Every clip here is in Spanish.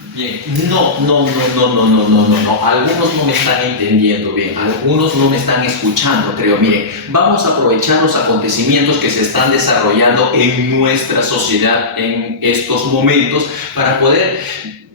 Bien, no. Algunos no me están entendiendo bien, algunos no me están escuchando, creo. Miren, vamos a aprovechar los acontecimientos que se están desarrollando en nuestra sociedad en estos momentos para poder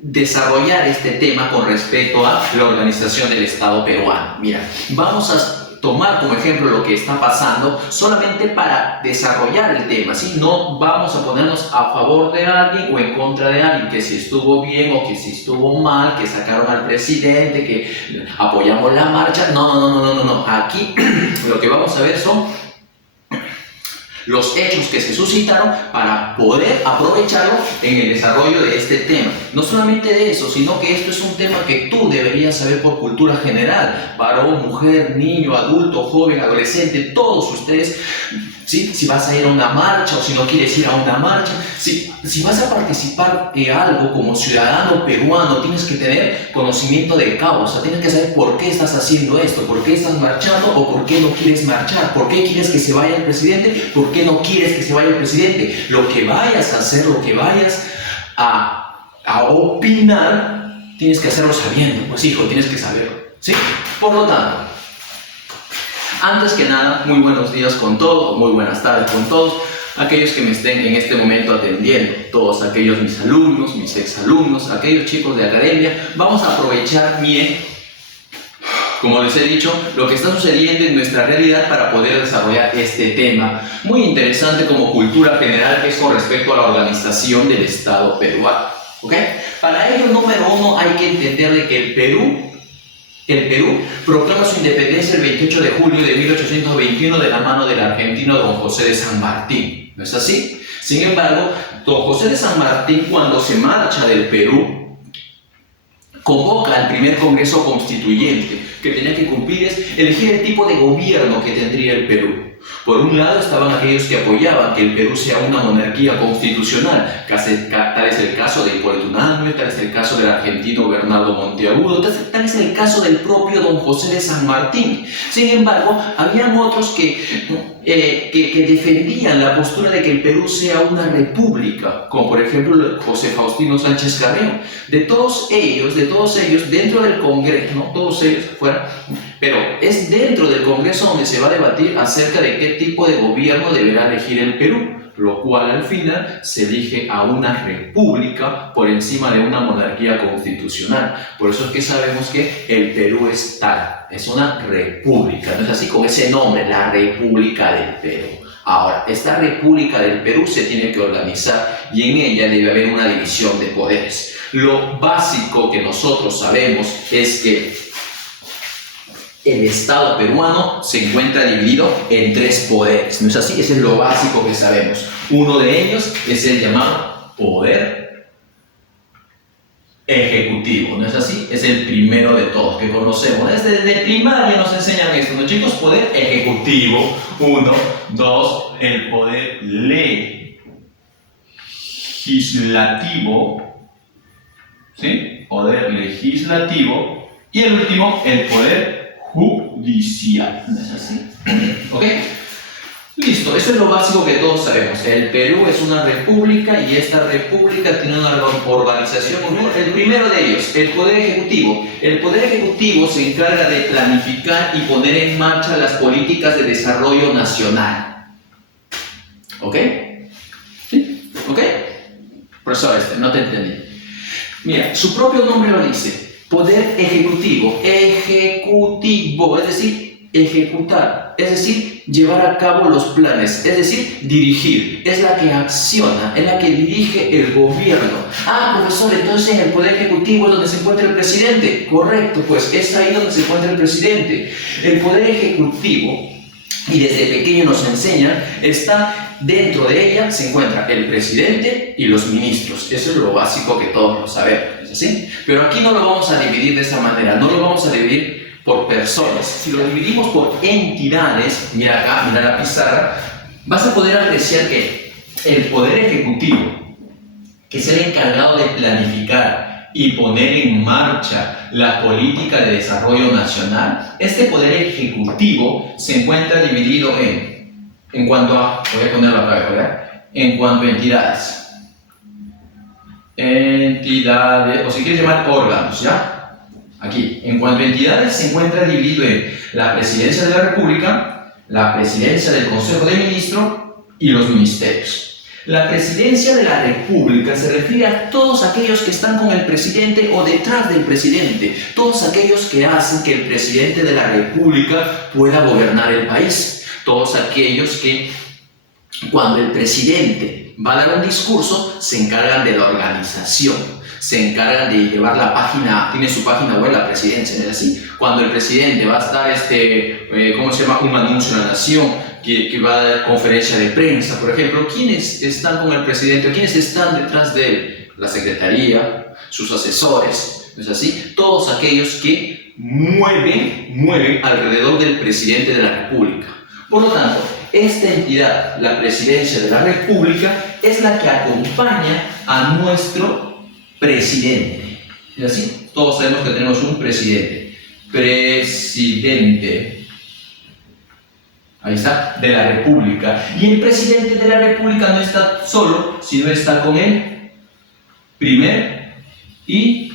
desarrollar este tema con respecto a la organización del Estado peruano. Mira, vamos a tomar como ejemplo lo que está pasando solamente para desarrollar el tema, ¿sí? No vamos a ponernos a favor de alguien o en contra de alguien, que si estuvo bien o que si estuvo mal, que sacaron al presidente, que apoyamos la marcha. No. Aquí lo que vamos a ver son los hechos que se suscitaron para poder aprovecharlo en el desarrollo de este tema. No solamente de eso, sino que esto es un tema que tú deberías saber por cultura general. Varón, mujer, niño, adulto, joven, adolescente, todos ustedes, ¿sí? Si vas a ir a una marcha o si no quieres ir a una marcha, si vas a participar de algo como ciudadano peruano, tienes que tener conocimiento de causa, tienes que saber por qué estás haciendo esto, por qué estás marchando o por qué no quieres marchar, por qué quieres que se vaya el presidente, por qué no quieres que se vaya el presidente. Lo que vayas a hacer, lo que vayas a opinar, tienes que hacerlo sabiendo. Pues hijo, tienes que saberlo, ¿sí? Por lo tanto, antes que nada, muy buenos días con todos, muy buenas tardes con todos aquellos que me estén en este momento atendiendo, todos aquellos mis alumnos, mis exalumnos, aquellos chicos de academia. Vamos a aprovechar bien, como les he dicho, lo que está sucediendo en nuestra realidad para poder desarrollar este tema muy interesante como cultura general, que es con respecto a la organización del Estado peruano, ¿ok? Para ello, número uno, hay que entender de que el Perú proclama su independencia el 28 de julio de 1821 de la mano del argentino don José de San Martín. ¿No es así? Sin embargo, don José de San Martín, cuando se marcha del Perú, convoca al primer Congreso Constituyente, que tenía que cumplir es elegir el tipo de gobierno que tendría el Perú. Por un lado estaban aquellos que apoyaban que el Perú sea una monarquía constitucional, tal es el caso de Hipólito Unanue, tal es el caso del argentino Bernardo Monteagudo, tal es el caso del propio don José de San Martín. Sin embargo, habían otros que defendían la postura de que el Perú sea una república, como por ejemplo José Faustino Sánchez Carreón. De todos ellos, dentro del Congreso, no todos ellos fuera, pero es dentro del Congreso donde se va a debatir acerca de qué tipo de gobierno deberá elegir el Perú, lo cual al final se elige a una república por encima de una monarquía constitucional. Por eso es que sabemos que el Perú es tal, es una república, no es así con ese nombre, la República del Perú. Ahora, esta República del Perú se tiene que organizar y en ella debe haber una división de poderes. Lo básico que nosotros sabemos es que el Estado peruano se encuentra dividido en tres poderes, ¿no es así? Eso es lo básico que sabemos. Uno de ellos es el llamado poder ejecutivo, ¿no es así? Es el primero de todos que conocemos. Desde primaria nos enseñan esto, ¿no, chicos? Poder ejecutivo, uno. Dos, el poder legislativo, ¿sí? Poder legislativo. Y el último, el poder judicial, ¿no es así? ¿Ok? Listo, eso es lo básico que todos sabemos. El Perú es una república y esta república tiene una organización. El primero de ellos, el Poder Ejecutivo. El Poder Ejecutivo se encarga de planificar y poner en marcha las políticas de desarrollo nacional. ¿Ok? ¿Sí? ¿Ok? Profesor, no te entendí. Mira, su propio nombre lo dice. Poder ejecutivo, es decir, ejecutar, es decir, llevar a cabo los planes, es decir, dirigir, es la que acciona, es la que dirige el gobierno. Ah, profesor, entonces en el Poder Ejecutivo es donde se encuentra el presidente. Correcto, pues es ahí donde se encuentra el presidente. El Poder Ejecutivo, y desde pequeño nos enseñan, está dentro de ella, se encuentra el presidente y los ministros. Eso es lo básico que todos lo sabemos, ¿es así? Pero aquí no lo vamos a dividir de esa manera, no lo vamos a dividir por personas. Si lo dividimos por entidades, mira acá, mira la pizarra, vas a poder apreciar que el Poder Ejecutivo, que es el encargado de planificar y poner en marcha la política de desarrollo nacional, este Poder Ejecutivo se encuentra dividido en cuanto a, voy a ponerlo acá, ¿verdad? En cuanto a entidades. entidades, o si quieres llamar órganos, ¿ya? Aquí, en cuanto a entidades, se encuentra dividido en la Presidencia de la República, la Presidencia del Consejo de Ministros y los ministerios. La Presidencia de la República se refiere a todos aquellos que están con el presidente o detrás del presidente, todos aquellos que hacen que el presidente de la República pueda gobernar el país, todos aquellos que cuando el presidente va a dar un discurso se encargan de la organización, se encargan de llevar la página, tiene su página web la presidencia, ¿no es así? Cuando el presidente va a dar ¿cómo se llama? Un anuncio a la nación, que va a dar conferencia de prensa, por ejemplo, ¿quiénes están con el presidente? ¿Quiénes están detrás de él? La secretaría, sus asesores, ¿no es así? Todos aquellos que mueven alrededor del presidente de la República. Por lo tanto, esta entidad, la Presidencia de la República, es la que acompaña a nuestro presidente. ¿Es así? Todos sabemos que tenemos un presidente. Presidente. Ahí está, de la República. Y el presidente de la República no está solo, sino está con el primer y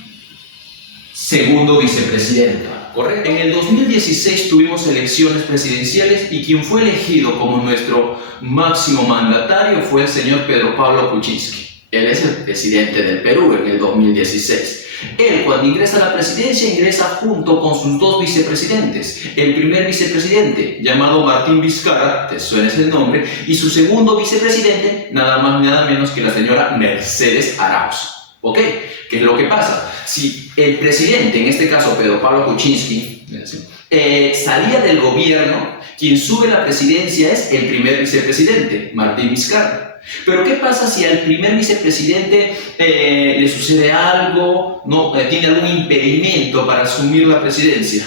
segundo vicepresidente. ¿Correcto? En el 2016 tuvimos elecciones presidenciales y quien fue elegido como nuestro máximo mandatario fue el señor Pedro Pablo Kuczynski. Él es el presidente del Perú en el 2016. Él, cuando ingresa a la presidencia, ingresa junto con sus dos vicepresidentes. El primer vicepresidente, llamado Martín Vizcarra, te suena ese nombre, y su segundo vicepresidente, nada más ni nada menos que la señora Mercedes Arauz. ¿Ok? ¿Qué es lo que pasa? Si el presidente, en este caso Pedro Pablo Kuczynski, salía del gobierno, quien sube la presidencia es el primer vicepresidente, Martín Vizcarra. Pero ¿qué pasa si al primer vicepresidente le sucede algo, tiene algún impedimento para asumir la presidencia?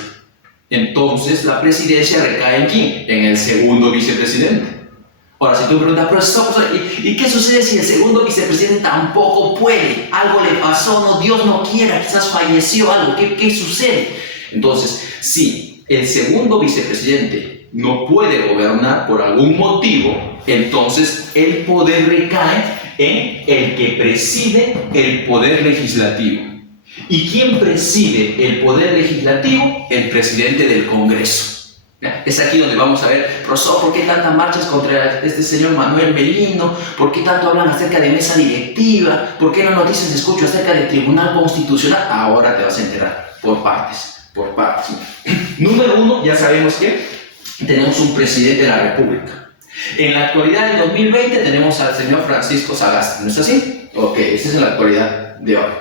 Entonces la presidencia recae ¿en quién? En el segundo vicepresidente. Ahora, si tú me preguntas, profesor, ¿y qué sucede si el segundo vicepresidente tampoco puede? Algo le pasó, no, Dios no quiera, quizás falleció algo, ¿qué sucede? Entonces, si el segundo vicepresidente no puede gobernar por algún motivo, entonces el poder recae en el que preside el poder legislativo. ¿Y quién preside el poder legislativo? El presidente del Congreso. ¿Ya? Es aquí donde vamos a ver, profesor, ¿por qué tantas marchas contra este señor Manuel Merino? ¿Por qué tanto hablan acerca de mesa directiva? ¿Por qué no noticias escucho acerca del Tribunal Constitucional? Ahora te vas a enterar, por partes. Número uno, ya sabemos que tenemos un presidente de la República. En la actualidad, en 2020, tenemos al señor Francisco Sagasti, ¿no es así? Ok, esta es la actualidad de hoy.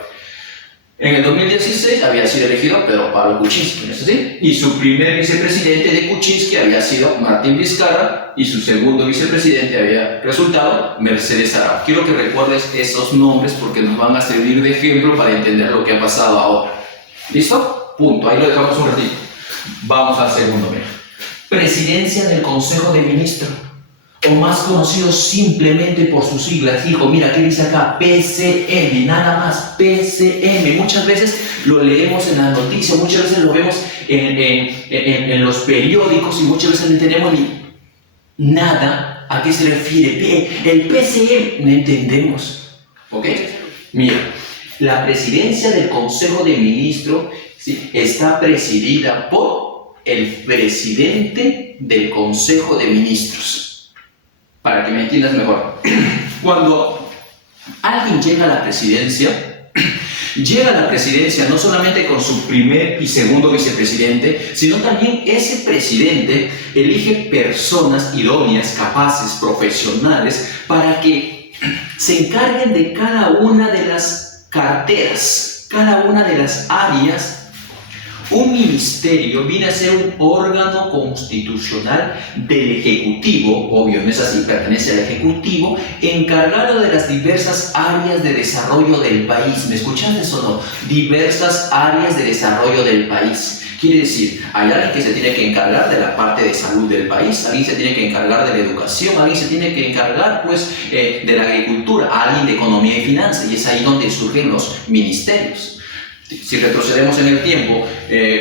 En el 2016 había sido elegido Pedro Pablo Kuczynski, ¿no es así? Y su primer vicepresidente de Kuczynski había sido Martín Vizcarra y su segundo vicepresidente había resultado Mercedes Arauz. Quiero que recuerdes esos nombres porque nos van a servir de ejemplo para entender lo que ha pasado ahora. ¿Listo? Punto. Ahí lo dejamos un ratito. Vamos al segundo. Mira. Presidencia del Consejo de Ministros, o más conocido simplemente por sus siglas. Hijo, mira, ¿qué dice acá? PCM, nada más, PCM. Muchas veces lo leemos en las noticias, muchas veces lo vemos en los periódicos y muchas veces no entendemos ni nada a qué se refiere. El PCM, no entendemos. ¿Ok? Mira, la presidencia del Consejo de Ministros, ¿sí?, está presidida por el presidente del Consejo de Ministros. Para que me entiendas mejor. Cuando alguien llega a la presidencia no solamente con su primer y segundo vicepresidente, sino también ese presidente elige personas idóneas, capaces, profesionales, para que se encarguen de cada una de las carteras, cada una de las áreas. Un ministerio viene a ser un órgano constitucional del Ejecutivo, obvio, no es así, pertenece al Ejecutivo, encargado de las diversas áreas de desarrollo del país. ¿Me escuchaste o no? Diversas áreas de desarrollo del país. Quiere decir, hay alguien que se tiene que encargar de la parte de salud del país, alguien se tiene que encargar de la educación, alguien se tiene que encargar de la agricultura, alguien de economía y finanzas, y es ahí donde surgen los ministerios. Si retrocedemos en el tiempo,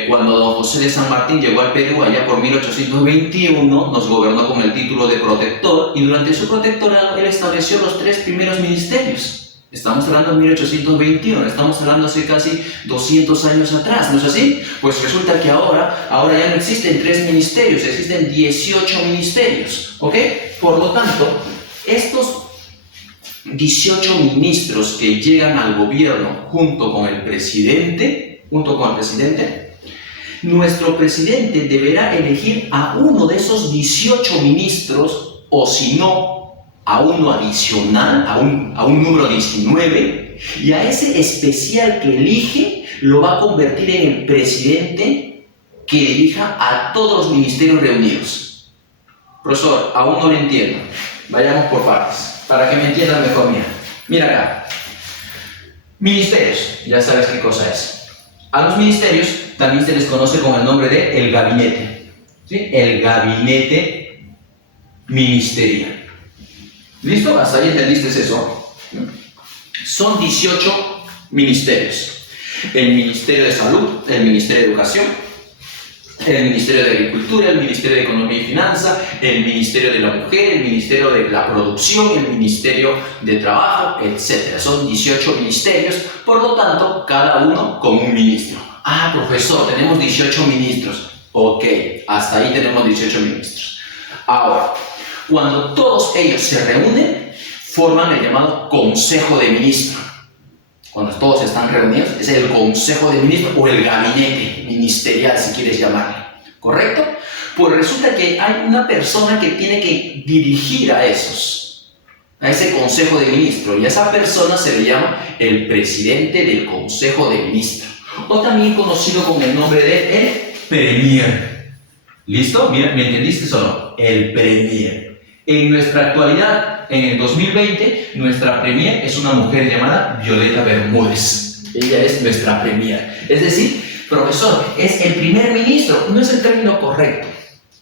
cuando don José de San Martín llegó al Perú allá por 1821, nos gobernó con el título de protector y durante su protectorado él estableció los 3 primeros ministerios. Estamos hablando de 1821, estamos hablando hace casi 200 años atrás, ¿no es así? Pues resulta que ahora ya no existen 3 ministerios, existen 18 ministerios, ¿ok? Por lo tanto, estos 18 ministros que llegan al gobierno junto con el presidente, nuestro presidente deberá elegir a uno de esos 18 ministros, o si no, a uno adicional, a un número 19, y a ese especial que elige lo va a convertir en el presidente que elija a todos los ministerios reunidos. Profesor, aún no lo entiendo. Vayamos por partes, para que me entiendan mejor. Mira acá. Ministerios, ya sabes qué cosa es. A los ministerios también se les conoce con el nombre de el gabinete. ¿Sí? El gabinete ministerial. ¿Listo? ¿Hasta ahí entendiste eso? Son 18 ministerios. El Ministerio de Salud, el Ministerio de Educación, el Ministerio de Agricultura, el Ministerio de Economía y Finanza, el Ministerio de la Mujer, el Ministerio de la Producción, el Ministerio de Trabajo, etc. Son 18 ministerios, por lo tanto, cada uno con un ministro. Ah, profesor, tenemos 18 ministros. Ok, hasta ahí tenemos 18 ministros. Ahora, cuando todos ellos se reúnen, forman el llamado Consejo de Ministros. Cuando todos están reunidos, es el Consejo de Ministros o el Gabinete Ministerial, si quieres llamarle. ¿Correcto? Pues resulta que hay una persona que tiene que dirigir a ese Consejo de Ministros, y a esa persona se le llama el presidente del Consejo de Ministros, o también conocido con el nombre de el Premier. ¿Listo? ¿Me entendiste o no? El Premier. En nuestra actualidad, en el 2020, nuestra Premier es una mujer llamada Violeta Bermúdez. Ella es nuestra Premier. Es decir, profesor, es el primer ministro. No es el término correcto.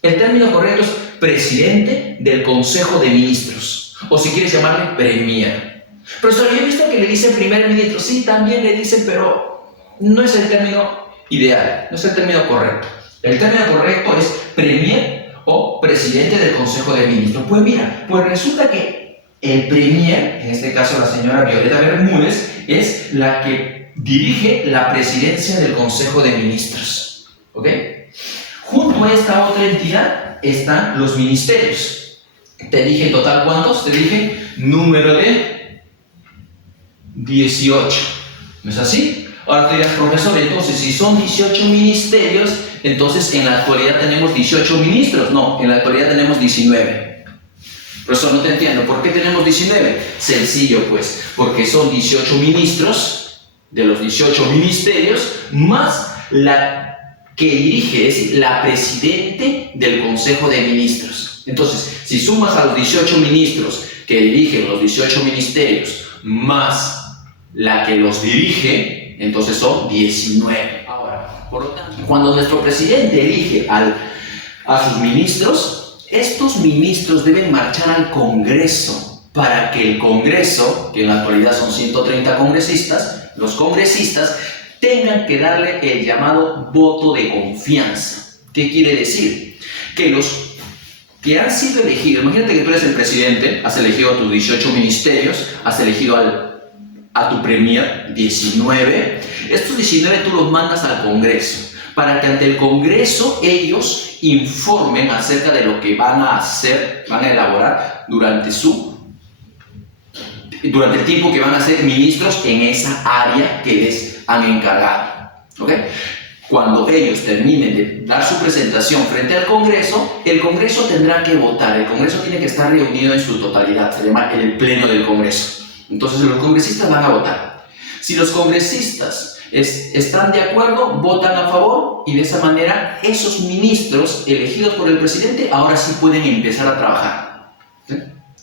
El término correcto es presidente del Consejo de Ministros. O si quieres llamarle Premier. Profesor, yo he visto que le dicen primer ministro. Sí, también le dicen, pero no es el término ideal. No es el término correcto. El término correcto es Premier o presidente del Consejo de Ministros. Pues mira, pues resulta que el Premier, en este caso la señora Violeta Bermúdez, es la que dirige la presidencia del Consejo de Ministros. ¿Ok? Junto a esta otra entidad están los ministerios. Te dije en total cuántos, te dije número de 18. ¿No es así? Ahora te dirás, profesor, entonces si son 18 ministerios, entonces en la actualidad tenemos 18 ministros. No, en la actualidad tenemos 19. Profesor, no te entiendo. ¿Por qué tenemos 19? Sencillo, pues, porque son 18 ministros de los 18 ministerios, más la que dirige, es decir, la presidente del Consejo de Ministros. Entonces, si sumas a los 18 ministros que dirigen los 18 ministerios, más la que los dirige, entonces son 19. Ahora, por lo tanto, cuando nuestro presidente elige a sus ministros, estos ministros deben marchar al Congreso para que el Congreso, que en la actualidad son 130 congresistas, los congresistas tengan que darle el llamado voto de confianza. ¿Qué quiere decir? Que los que han sido elegidos, imagínate que tú eres el presidente, has elegido a tus 18 ministerios, has elegido a tu Premier, 19. Estos 19 tú los mandas al Congreso, para que ante el Congreso ellos informen acerca de lo que van a hacer, van a elaborar durante el tiempo que van a ser ministros en esa área que les han encargado. ¿Ok? Cuando ellos terminen de dar su presentación frente al Congreso, el Congreso tendrá que votar. El Congreso tiene que estar reunido en su totalidad, se llama el Pleno del Congreso. Entonces los congresistas van a votar. Si los congresistas están de acuerdo, votan a favor, y de esa manera esos ministros elegidos por el presidente ahora sí pueden empezar a trabajar. ¿Sí?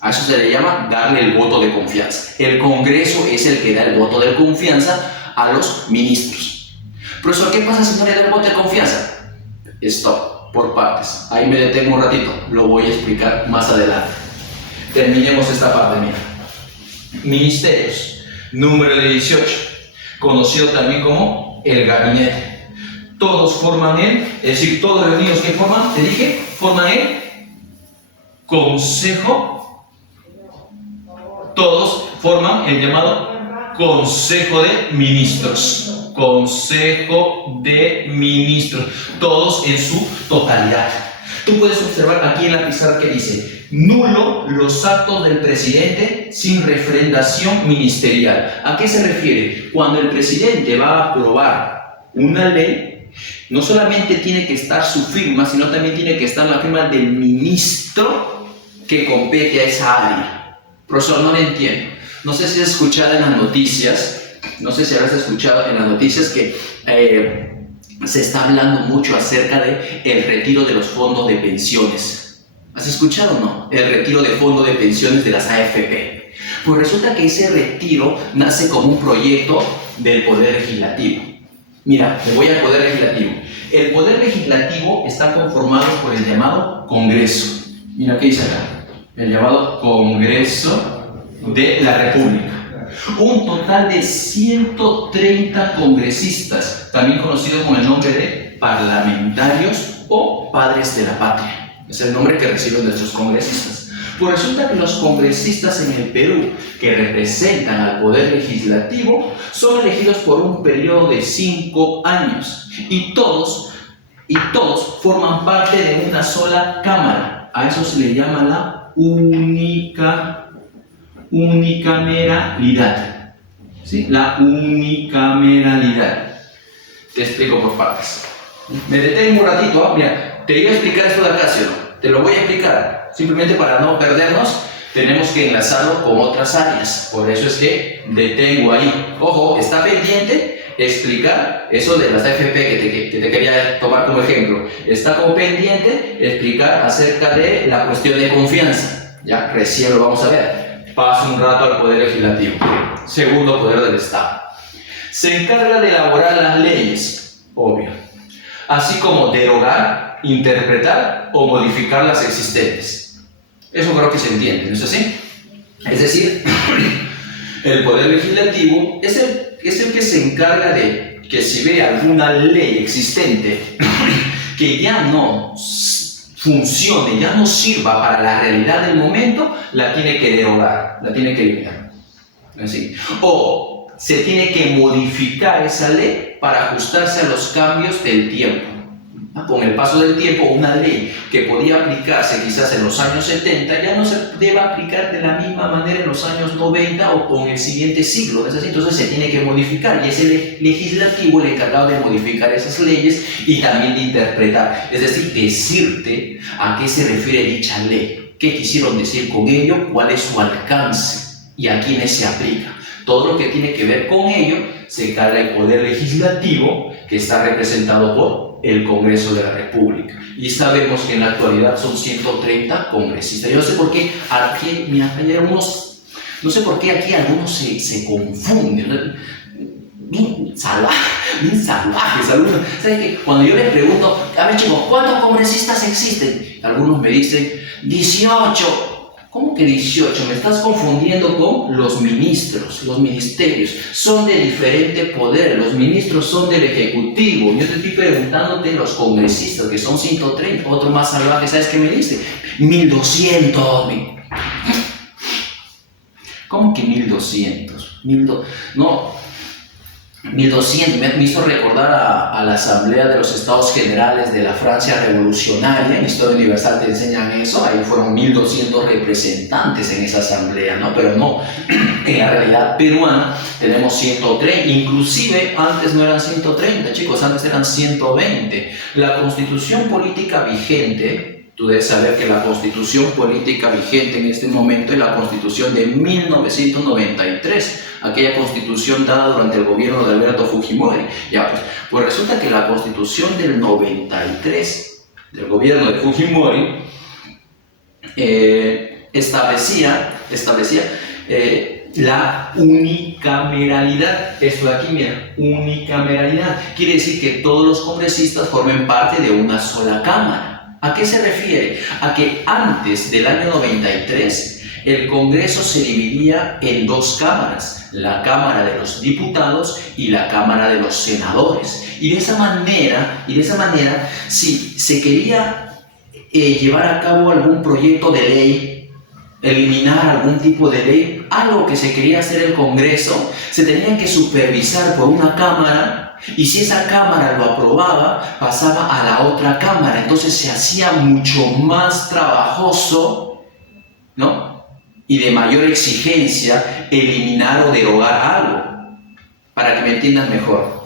A eso se le llama darle el voto de confianza. El Congreso es el que da el voto de confianza a los ministros. Profesor, ¿qué pasa si no le da el voto de confianza? Stop, por partes. Ahí me detengo un ratito, lo voy a explicar más adelante. Terminemos esta parte, mira. Ministerios, número de 18, conocido también como el gabinete. Todos forman es decir, todos reunidos que forman, te dije, forman el Consejo. Todos forman el llamado Consejo de Ministros. Consejo de Ministros. Todos en su totalidad. Tú puedes observar aquí en la pizarra que dice: nulo los actos del presidente sin refrendación ministerial. ¿A qué se refiere? Cuando el presidente va a aprobar una ley, no solamente tiene que estar su firma, sino también tiene que estar la firma del ministro que compete a esa área. Profesor, no lo entiendo. No sé si has escuchado en las noticias, que se está hablando mucho acerca de el retiro de los fondos de pensiones. ¿Has escuchado o no? El retiro de fondos de pensiones de las AFP. Pues resulta que ese retiro nace como un proyecto del Poder Legislativo. Mira, me voy al Poder Legislativo. El Poder Legislativo está conformado por el llamado Congreso. Mira, ¿qué dice acá? El llamado Congreso de la República. Un total de 130 congresistas, también conocidos con el nombre de parlamentarios o padres de la patria. Es el nombre que reciben nuestros congresistas. Pues resulta que los congresistas en el Perú que representan al Poder Legislativo son elegidos por un periodo de 5 años y todos forman parte de una sola cámara. A eso se le llama la unicameralidad. ¿Sí? La unicameralidad. Te explico por partes. Me detengo un ratito. Mira, te iba a explicar esto de acá, ¿sí o no? Te lo voy a explicar. Simplemente para no perdernos, tenemos que enlazarlo con otras áreas. Por eso es que detengo ahí. Ojo, está pendiente explicar eso de las AFP que te quería tomar como ejemplo. Está como pendiente explicar acerca de la cuestión de confianza. Ya recién lo vamos a ver. Paso un rato al Poder Legislativo, segundo poder del Estado. Se encarga de elaborar las leyes, obvio, así como derogar, interpretar o modificar las existentes. Eso creo que se entiende, ¿no es así? Es decir, el Poder Legislativo es el que se encarga de que si ve alguna ley existente que ya no funcione, ya no sirva para la realidad del momento, la tiene que derogar, la tiene que eliminar. ¿Así? O se tiene que modificar esa ley para ajustarse a los cambios del tiempo. Con el paso del tiempo, una ley que podía aplicarse quizás en los años 70 ya no se debe aplicar de la misma manera en los años 90 o en el siguiente siglo. Entonces se tiene que modificar y es el legislativo el encargado de modificar esas leyes y también de interpretar. Es decir, decirte a qué se refiere dicha ley, qué quisieron decir con ello, cuál es su alcance y a quiénes se aplica. Todo lo que tiene que ver con ello se encarga el Poder Legislativo, que está representado por el Congreso de la República. Y sabemos que en la actualidad son 130 congresistas. Yo no sé por qué aquí, mira, hay algunos, no sé por qué aquí algunos se confunden. Bien salvajes algunos. ¿Sabes qué? Cuando yo les pregunto, a ver chicos, ¿cuántos congresistas existen? Algunos me dicen, 18. ¿Cómo que 18? Me estás confundiendo con los ministros, los ministerios. Son de diferente poder, los ministros son del Ejecutivo. Yo te estoy preguntándote los congresistas, que son 130, otro más salvaje, ¿sabes qué me dice? 1200. ¿Cómo que 1200? No, 1200, me hizo recordar a la Asamblea de los Estados Generales de la Francia Revolucionaria. En Historia Universal te enseñan eso. Ahí fueron 1200 representantes en esa asamblea, ¿no? Pero no, en la realidad peruana tenemos 130, inclusive antes no eran 130, chicos, antes eran 120. La constitución política vigente, tú debes saber que la constitución política vigente en este momento es la constitución de 1993, aquella constitución dada durante el gobierno de Alberto Fujimori. Ya, pues resulta que la constitución del 93 del gobierno de Fujimori establecía la unicameralidad. Esto de aquí, mira, unicameralidad. Quiere decir que todos los congresistas formen parte de una sola cámara. ¿A qué se refiere? A que antes del año 93 el Congreso se dividía en dos cámaras, la Cámara de los Diputados y la Cámara de los Senadores. Y de esa manera, si se quería llevar a cabo algún proyecto de ley, eliminar algún tipo de ley, algo que se quería hacer el Congreso, se tenía que supervisar por una cámara, y si esa cámara lo aprobaba, pasaba a la otra cámara. Entonces se hacía mucho más trabajoso, ¿no? Y de mayor exigencia eliminar o derogar algo. Para que me entiendan mejor.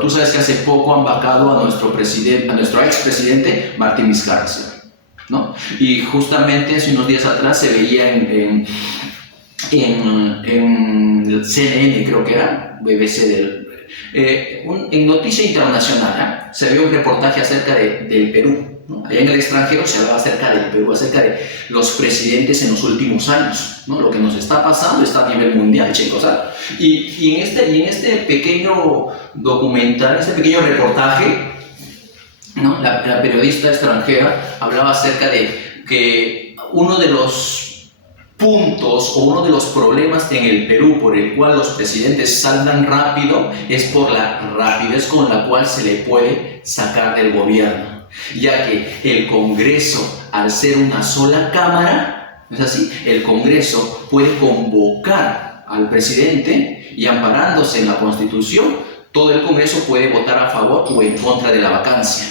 Tú sabes que hace poco han vacado a nuestro expresidente Martín Vizcarra, ¿no? Y justamente hace unos días atrás se veía en CNN, creo que era, BBC, en Noticia Internacional, se ve un reportaje acerca del Perú, ¿no? Allá en el extranjero se hablaba acerca del Perú, acerca de los presidentes en los últimos años, ¿no? Lo que nos está pasando está a nivel mundial, chicos, ¿sabes? Y en este pequeño documental, este pequeño reportaje, ¿no? La periodista extranjera hablaba acerca de que uno de los puntos o uno de los problemas en el Perú por el cual los presidentes saltan rápido es por la rapidez con la cual se le puede sacar del gobierno, ya que el Congreso, al ser una sola cámara, ¿no es así? El Congreso puede convocar al presidente y, amparándose en la Constitución, todo el Congreso puede votar a favor o en contra de la vacancia,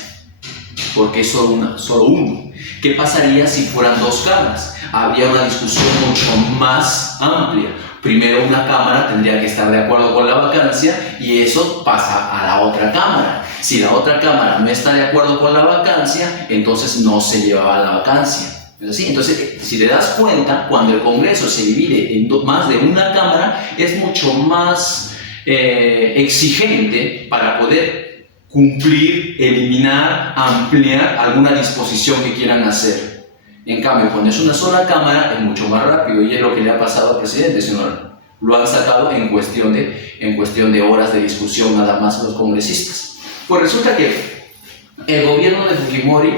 porque es solo uno. ¿Qué pasaría si fueran dos cámaras? Habría una discusión mucho más amplia. Primero, una cámara tendría que estar de acuerdo con la vacancia y eso pasa a la otra cámara. Si la otra cámara no está de acuerdo con la vacancia, entonces no se llevaba la vacancia. ¿Es así? Entonces, si te das cuenta, cuando el Congreso se divide en más de una cámara, es mucho más exigente para poder cumplir, eliminar, ampliar alguna disposición que quieran hacer. En cambio, cuando es una sola cámara, es mucho más rápido, y es lo que le ha pasado al presidente, señor. Lo han sacado en cuestión de horas de discusión nada más los congresistas. Pues resulta que el gobierno de Fujimori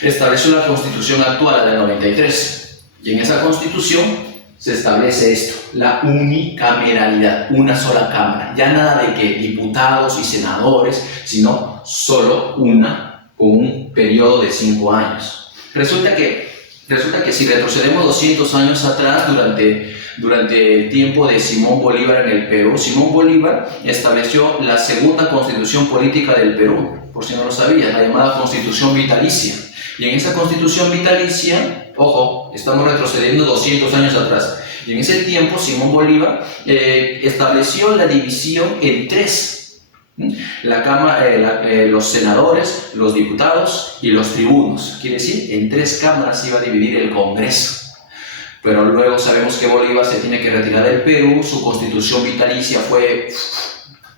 estableció la constitución actual, la del 93, y en esa constitución se establece esto, la unicameralidad, una sola cámara. Ya nada de que diputados y senadores, sino solo una, con un periodo de 5 años. Resulta que si retrocedemos 200 años atrás, durante el tiempo de Simón Bolívar en el Perú, Simón Bolívar estableció la segunda constitución política del Perú, por si no lo sabías, la llamada Constitución Vitalicia. Y en esa Constitución Vitalicia, ojo, estamos retrocediendo 200 años atrás, y en ese tiempo Simón Bolívar estableció la división en 3. La cámara, los senadores, los diputados y los tribunos. Quiere decir, en 3 cámaras iba a dividir el Congreso. Pero luego sabemos que Bolívar se tiene que retirar del Perú, su constitución vitalicia fue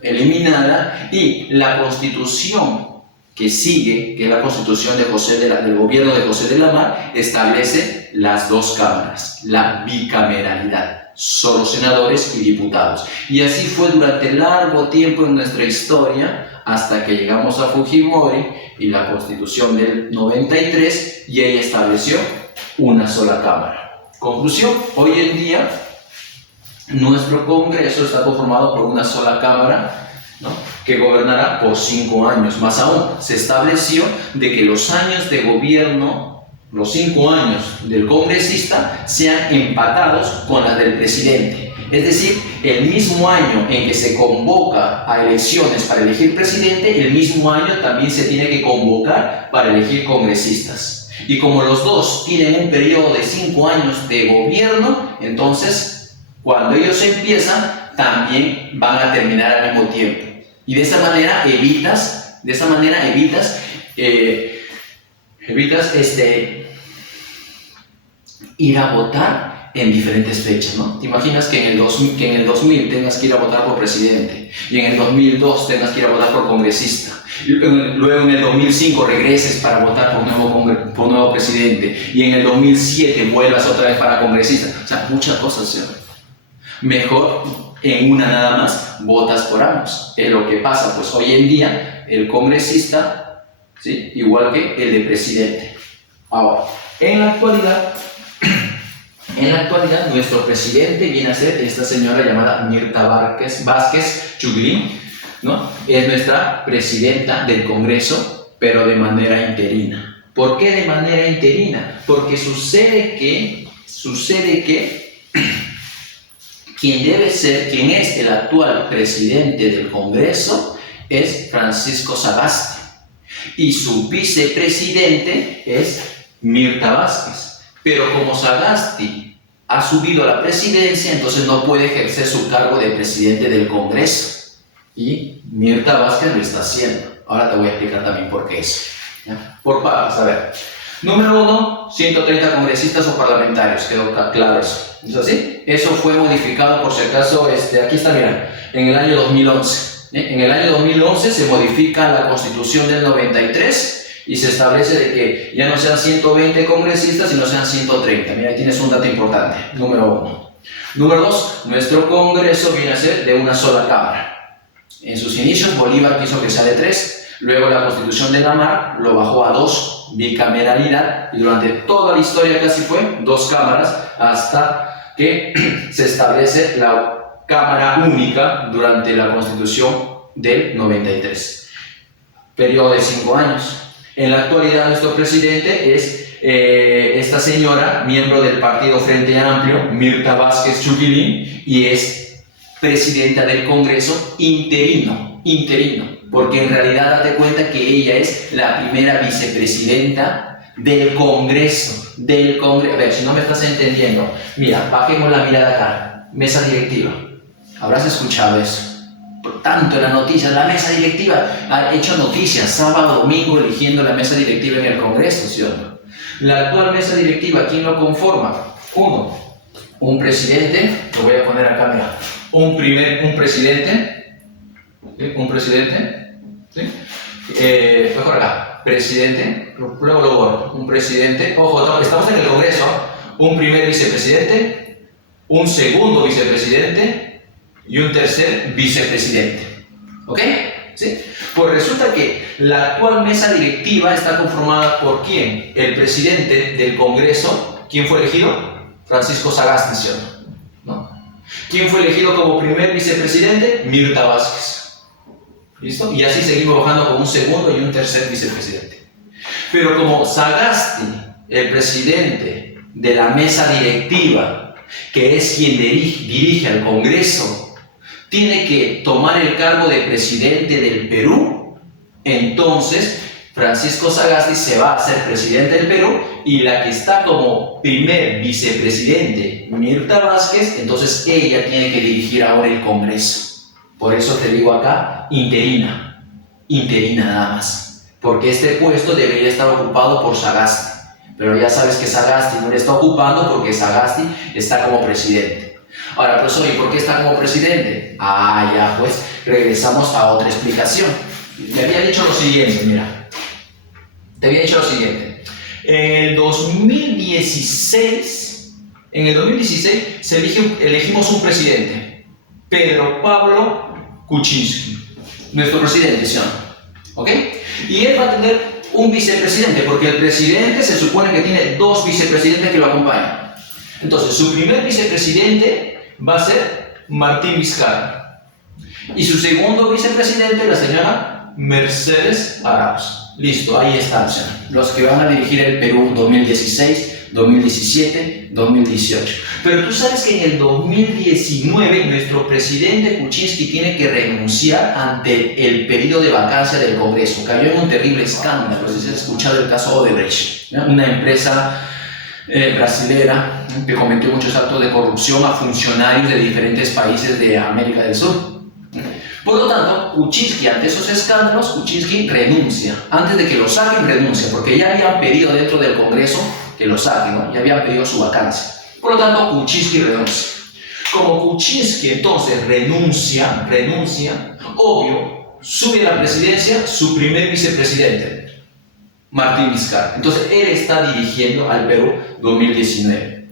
eliminada, y la constitución que sigue, que es la constitución del gobierno de José de la Mar, establece las 2 cámaras, la bicameralidad. Solo senadores y diputados. Y así fue durante largo tiempo en nuestra historia, hasta que llegamos a Fujimori y la Constitución del 93, y ella estableció una sola cámara. Conclusión, hoy en día nuestro Congreso está conformado por una sola cámara, ¿no?, que gobernará por 5 años. Más aún, se estableció de que los años de gobierno, los 5 años del congresista, sean empatados con las del presidente. Es decir, el mismo año en que se convoca a elecciones para elegir presidente, el mismo año también se tiene que convocar para elegir congresistas. Y como los dos tienen un periodo de 5 años de gobierno, entonces, cuando ellos empiezan, también van a terminar al mismo tiempo. Y de esa manera evitas ir a votar en diferentes fechas, ¿no? ¿Te imaginas que en el 2000 tengas que ir a votar por presidente, y en el 2002 tengas que ir a votar por congresista, y luego en el 2005 regreses para votar por nuevo presidente, y en el 2007 vuelvas otra vez para congresista? O sea, muchas cosas, ¿sí? Mejor en una nada más votas por ambos. Es lo que pasa, pues hoy en día el congresista, ¿sí?, igual que el de presidente. Ahora, en la actualidad, nuestro presidente viene a ser esta señora llamada Mirta Vázquez Chugrín, ¿no? Es nuestra presidenta del Congreso, pero de manera interina. ¿Por qué de manera interina? Porque sucede que quien es el actual presidente del Congreso es Francisco Sagasti y su vicepresidente es Mirta Vázquez. Pero como Sagasti ha subido a la presidencia, entonces no puede ejercer su cargo de presidente del Congreso y Mirta Vázquez lo está haciendo. Ahora te voy a explicar también por qué es. ¿Ya? Por partes, a ver. Número 1, 130 congresistas o parlamentarios, quedó claro eso. ¿Es así? Eso fue modificado, por si acaso, aquí está, mira, en el año 2011. En el año 2011 se modifica la Constitución del 93 y se establece de que ya no sean 120 congresistas, sino sean 130. Mira, ahí tienes un dato importante, número 1. Número 2, nuestro Congreso viene a ser de una sola Cámara. En sus inicios, Bolívar quiso que sea de 3. Luego la Constitución de Lamar lo bajó a 2, bicameralidad, y durante toda la historia casi fue 2 cámaras, hasta que se establece la Cámara Única durante la Constitución del 93. Periodo de 5 años. En la actualidad nuestro presidente es esta señora, miembro del Partido Frente Amplio, Mirta Vázquez Chuquilín, y es presidenta del Congreso interino, porque en realidad date cuenta que ella es la primera vicepresidenta del Congreso, A ver, si no me estás entendiendo, mira, bajemos la mirada acá, mesa directiva, habrás escuchado eso. Por tanto, la noticia, la mesa directiva ha hecho noticias, sábado, domingo, eligiendo la mesa directiva en el Congreso, ¿sí o no? La actual mesa directiva, ¿quién lo conforma? 1, un presidente, lo voy a poner acá, mira, un presidente, ¿sí? Mejor acá, presidente, luego lo borro, un presidente, ojo, estamos en el Congreso, un primer vicepresidente, un segundo vicepresidente y un tercer vicepresidente, ¿ok? ¿Sí? Pues resulta que la actual mesa directiva está conformada por ¿quién? El presidente del Congreso. ¿Quién fue elegido? Francisco Sagasti, ¿sí? ¿No? ¿Quién fue elegido como primer vicepresidente? Mirta Vázquez. ¿Listo? Y así seguimos bajando con un segundo y un tercer vicepresidente. Pero como Sagasti, el presidente de la mesa directiva, que es quien dirige al Congreso, tiene que tomar el cargo de presidente del Perú, entonces Francisco Sagasti se va a ser presidente del Perú y la que está como primer vicepresidente, Mirta Vázquez, entonces ella tiene que dirigir ahora el Congreso. Por eso te digo acá, interina nada más, porque este puesto debería estar ocupado por Sagasti, pero ya sabes que Sagasti no lo está ocupando porque Sagasti está como presidente. Ahora, profesor, ¿y por qué está como presidente? Ya, pues, regresamos a otra explicación. Te había dicho lo siguiente, mira. En el 2016 elegimos un presidente, Pedro Pablo Kuczynski, nuestro presidente, ¿sí o no? ¿Ok? Y él va a tener un vicepresidente, porque el presidente se supone que tiene 2 vicepresidentes que lo acompañan. Entonces, su primer vicepresidente va a ser Martín Vizcarra y su segundo vicepresidente, la señora Mercedes Arauz. Listo, ahí están los que van a dirigir el Perú 2016, 2017, 2018. Pero tú sabes que en el 2019 nuestro presidente Kuczynski tiene que renunciar ante el periodo de vacancia del Congreso. Cayó en un terrible escándalo. No sé si has escuchado el caso Odebrecht, ¿no? Una empresa brasilera que cometió muchos actos de corrupción a funcionarios de diferentes países de América del Sur. Por lo tanto, Kuczynski, ante esos escándalos, Kuczynski renuncia. Antes de que lo saquen, renuncia, porque ya habían pedido dentro del Congreso que lo saquen, ¿no? Ya habían pedido su vacancia. Por lo tanto, Kuczynski renuncia. Como Kuczynski entonces renuncia, obvio, sube a la presidencia su primer vicepresidente, Martín Vizcarra. Entonces, él está dirigiendo al Perú 2019.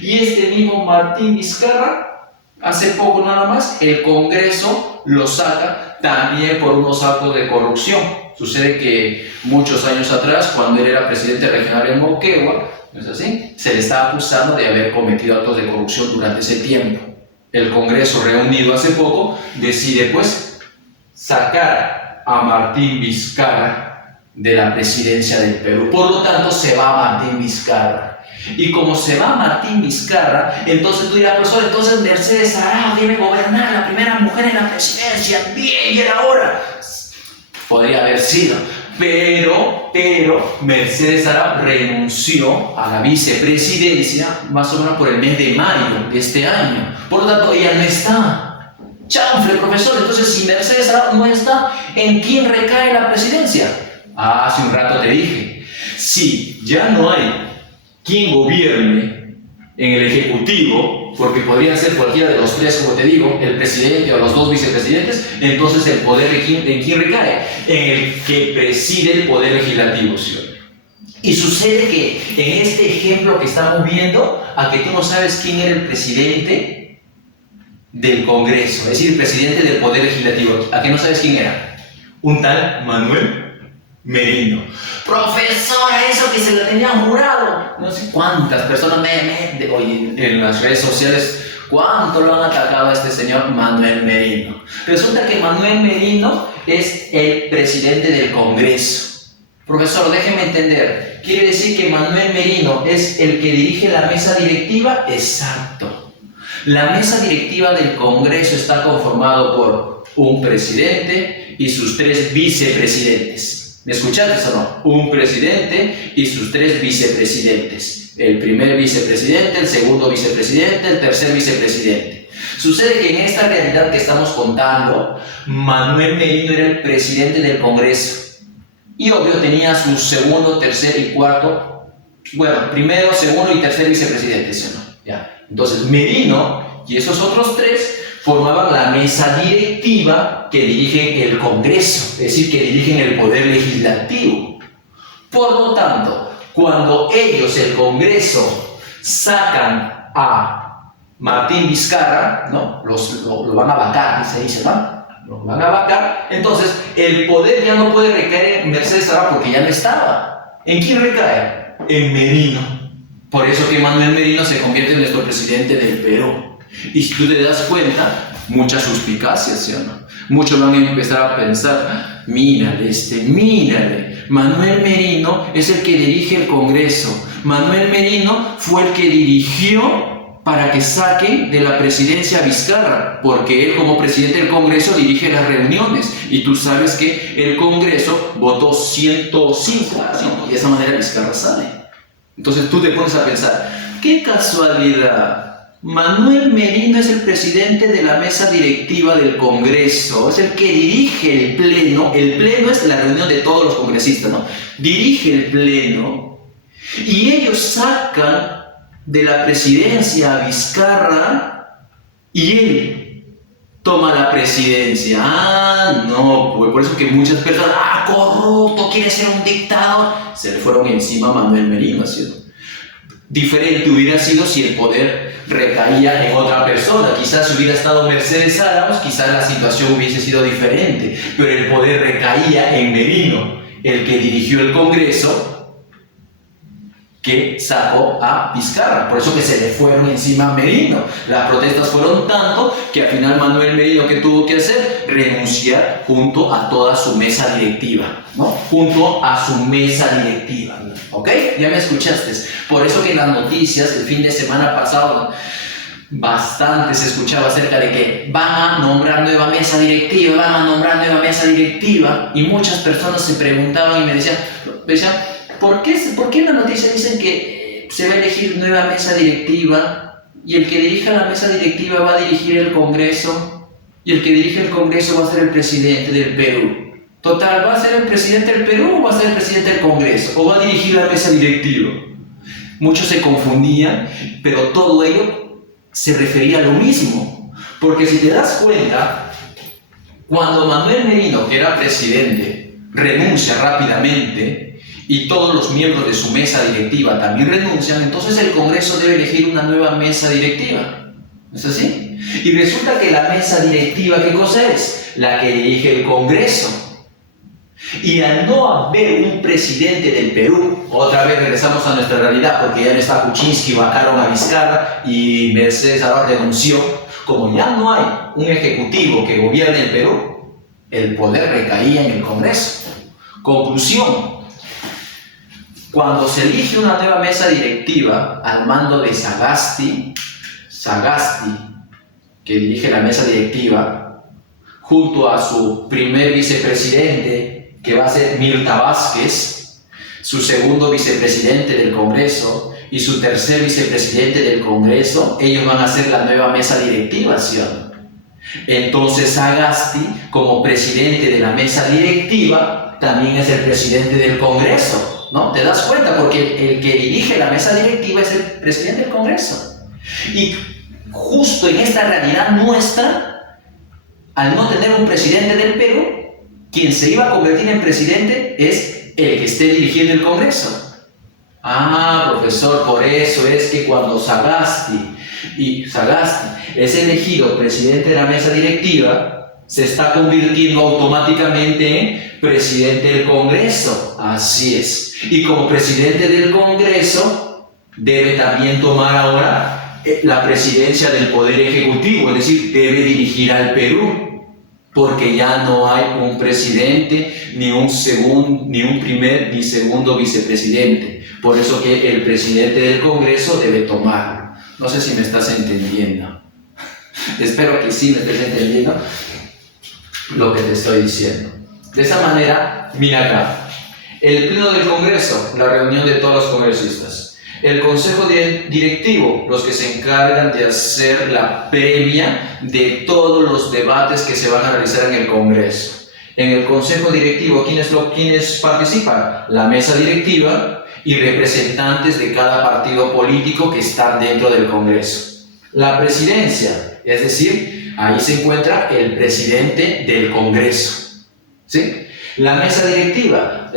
Y este mismo Martín Vizcarra, hace poco nada más, el Congreso lo saca también por unos actos de corrupción. Sucede que muchos años atrás, cuando él era presidente regional en Moquegua, ¿no es así?, se le estaba acusando de haber cometido actos de corrupción durante ese tiempo. El Congreso, reunido hace poco, decide pues sacar a Martín Vizcarra de la presidencia del Perú. Por lo tanto, se va Martín Vizcarra. Y como se va Martín Vizcarra, entonces tú dirás, profesor, entonces Mercedes Arauz debe gobernar, la primera mujer en la presidencia, bien, y era hora. Podría haber sido, pero Mercedes Arauz renunció a la vicepresidencia más o menos por el mes de mayo de este año. Por lo tanto, ella no está. Chanfle, profesor, entonces si Mercedes Arauz no está, ¿en quién recae la presidencia? Hace un rato te dije, si ya no hay quien gobierne en el Ejecutivo, porque podría ser cualquiera de los tres, como te digo, el presidente o los dos vicepresidentes, entonces el poder ¿en quién recae? En el que preside el poder legislativo, ¿sí? Y sucede que en este ejemplo que estamos viendo, a que tú no sabes quién era el presidente del Congreso, es decir, el presidente del poder legislativo, a que no sabes quién era, un tal Manuel Merino. Profesora, eso que se lo tenían jurado. No sé cuántas personas oye, en las redes sociales, cuánto lo han atacado a este señor Manuel Merino. Resulta que Manuel Merino es el presidente del Congreso. Profesor, déjeme entender. ¿Quiere decir que Manuel Merino es el que dirige la mesa directiva? Exacto. La mesa directiva del Congreso está conformado por un presidente y sus 3 vicepresidentes. ¿Me escuchaste o no? Un presidente y sus 3 vicepresidentes. El primer vicepresidente, el segundo vicepresidente, el tercer vicepresidente. Sucede que en esta realidad que estamos contando, Manuel Merino era el presidente del Congreso. Y obvio tenía su segundo, tercer y cuarto, bueno, primero, segundo y tercer vicepresidente, ¿sí o no? Ya. Entonces Merino y esos otros 3 formaban la mesa directiva que dirige el Congreso, es decir, que dirigen el poder legislativo. Por lo tanto, cuando ellos, el Congreso, sacan a Martín Vizcarra, ¿no? Lo van a vacar, se dice, ¿no? Lo van a vacar, entonces el poder ya no puede recaer en Mercedes Arauz porque ya no estaba. ¿En quién recae? En Merino. Por eso que Manuel Merino se convierte en nuestro presidente del Perú. Y si tú te das cuenta, muchas suspicacias, ¿sí o no? Muchos van a empezar a pensar, mírale, Manuel Merino es el que dirige el Congreso. Manuel Merino fue el que dirigió para que saquen de la presidencia a Vizcarra, porque él como presidente del Congreso dirige las reuniones. Y tú sabes que el Congreso votó 105, y de esa manera Vizcarra sale. Entonces tú te pones a pensar, qué casualidad. Manuel Merino es el presidente de la mesa directiva del Congreso, es el que dirige el pleno es la reunión de todos los congresistas, ¿no? Dirige el pleno y ellos sacan de la presidencia a Vizcarra y él toma la presidencia. No, pues por eso que muchas personas, corrupto, quiere ser un dictador, se le fueron encima a Manuel Merino, ¿sí? Diferente hubiera sido si el poder recaía en otra persona. Quizás si hubiera estado Mercedes Arauz, quizás la situación hubiese sido diferente, pero el poder recaía en Merino, el que dirigió el Congreso, que sacó a Vizcarra. Por eso que se le fueron encima a Merino. Las protestas fueron tanto que al final Manuel Merino, ¿qué tuvo que hacer? Renunciar junto a toda su mesa directiva, ¿no? Junto a su mesa directiva, ¿ok? Ya me escuchaste. Por eso que en las noticias el fin de semana pasado bastante se escuchaba acerca de que van a nombrar nueva mesa directiva, y muchas personas se preguntaban y me decían, ¿por qué en la noticia dicen que se va a elegir nueva mesa directiva y el que dirija la mesa directiva va a dirigir el Congreso y el que dirige el Congreso va a ser el presidente del Perú? Total, ¿va a ser el presidente del Perú o va a ser el presidente del Congreso? ¿O va a dirigir la mesa directiva? Muchos se confundían, pero todo ello se refería a lo mismo. Porque si te das cuenta, cuando Manuel Merino, que era presidente, renuncia rápidamente y todos los miembros de su mesa directiva también renuncian, entonces el Congreso debe elegir una nueva mesa directiva. ¿No es así? Y resulta que la mesa directiva, ¿qué cosa es? La que dirige el Congreso. Y al no haber un presidente del Perú, otra vez regresamos a nuestra realidad, porque ya no está Kuczynski, vacaron a Vizcarra y Mercedes Arauz renunció. Como ya no hay un ejecutivo que gobierne el Perú, el poder recaía en el Congreso. Conclusión: Cuando se elige una nueva mesa directiva al mando de Sagasti, que dirige la mesa directiva, junto a su primer vicepresidente, que va a ser Mirta Vázquez, su segundo vicepresidente del Congreso y su tercer vicepresidente del Congreso, ellos van a ser la nueva mesa directiva, ¿sí o no? Entonces Sagasti, como presidente de la mesa directiva, también es el presidente del Congreso, ¿no? ¿Te das cuenta? Porque el que dirige la mesa directiva es el presidente del Congreso. Y justo en esta realidad nuestra, al no tener un presidente del Perú, quien se iba a convertir en presidente es el que esté dirigiendo el Congreso. Ah, profesor, por eso es que cuando Sagasti es elegido presidente de la mesa directiva, se está convirtiendo automáticamente en presidente del Congreso. Así es. Y como presidente del Congreso, debe también tomar ahora la presidencia del Poder Ejecutivo, es decir, debe dirigir al Perú, porque ya no hay un presidente, ni un primer ni segundo vicepresidente. Por eso que el presidente del Congreso debe tomarlo. No sé si me estás entendiendo. Espero que sí me estés entendiendo lo que te estoy diciendo. De esa manera, mira acá. El Pleno del Congreso, la reunión de todos los congresistas. El Consejo Directivo, los que se encargan de hacer la previa de todos los debates que se van a realizar en el Congreso. En el Consejo Directivo, ¿quiénes participan? La mesa directiva y representantes de cada partido político que están dentro del Congreso. La presidencia, es decir, ahí se encuentra el presidente del Congreso, ¿sí? La mesa directiva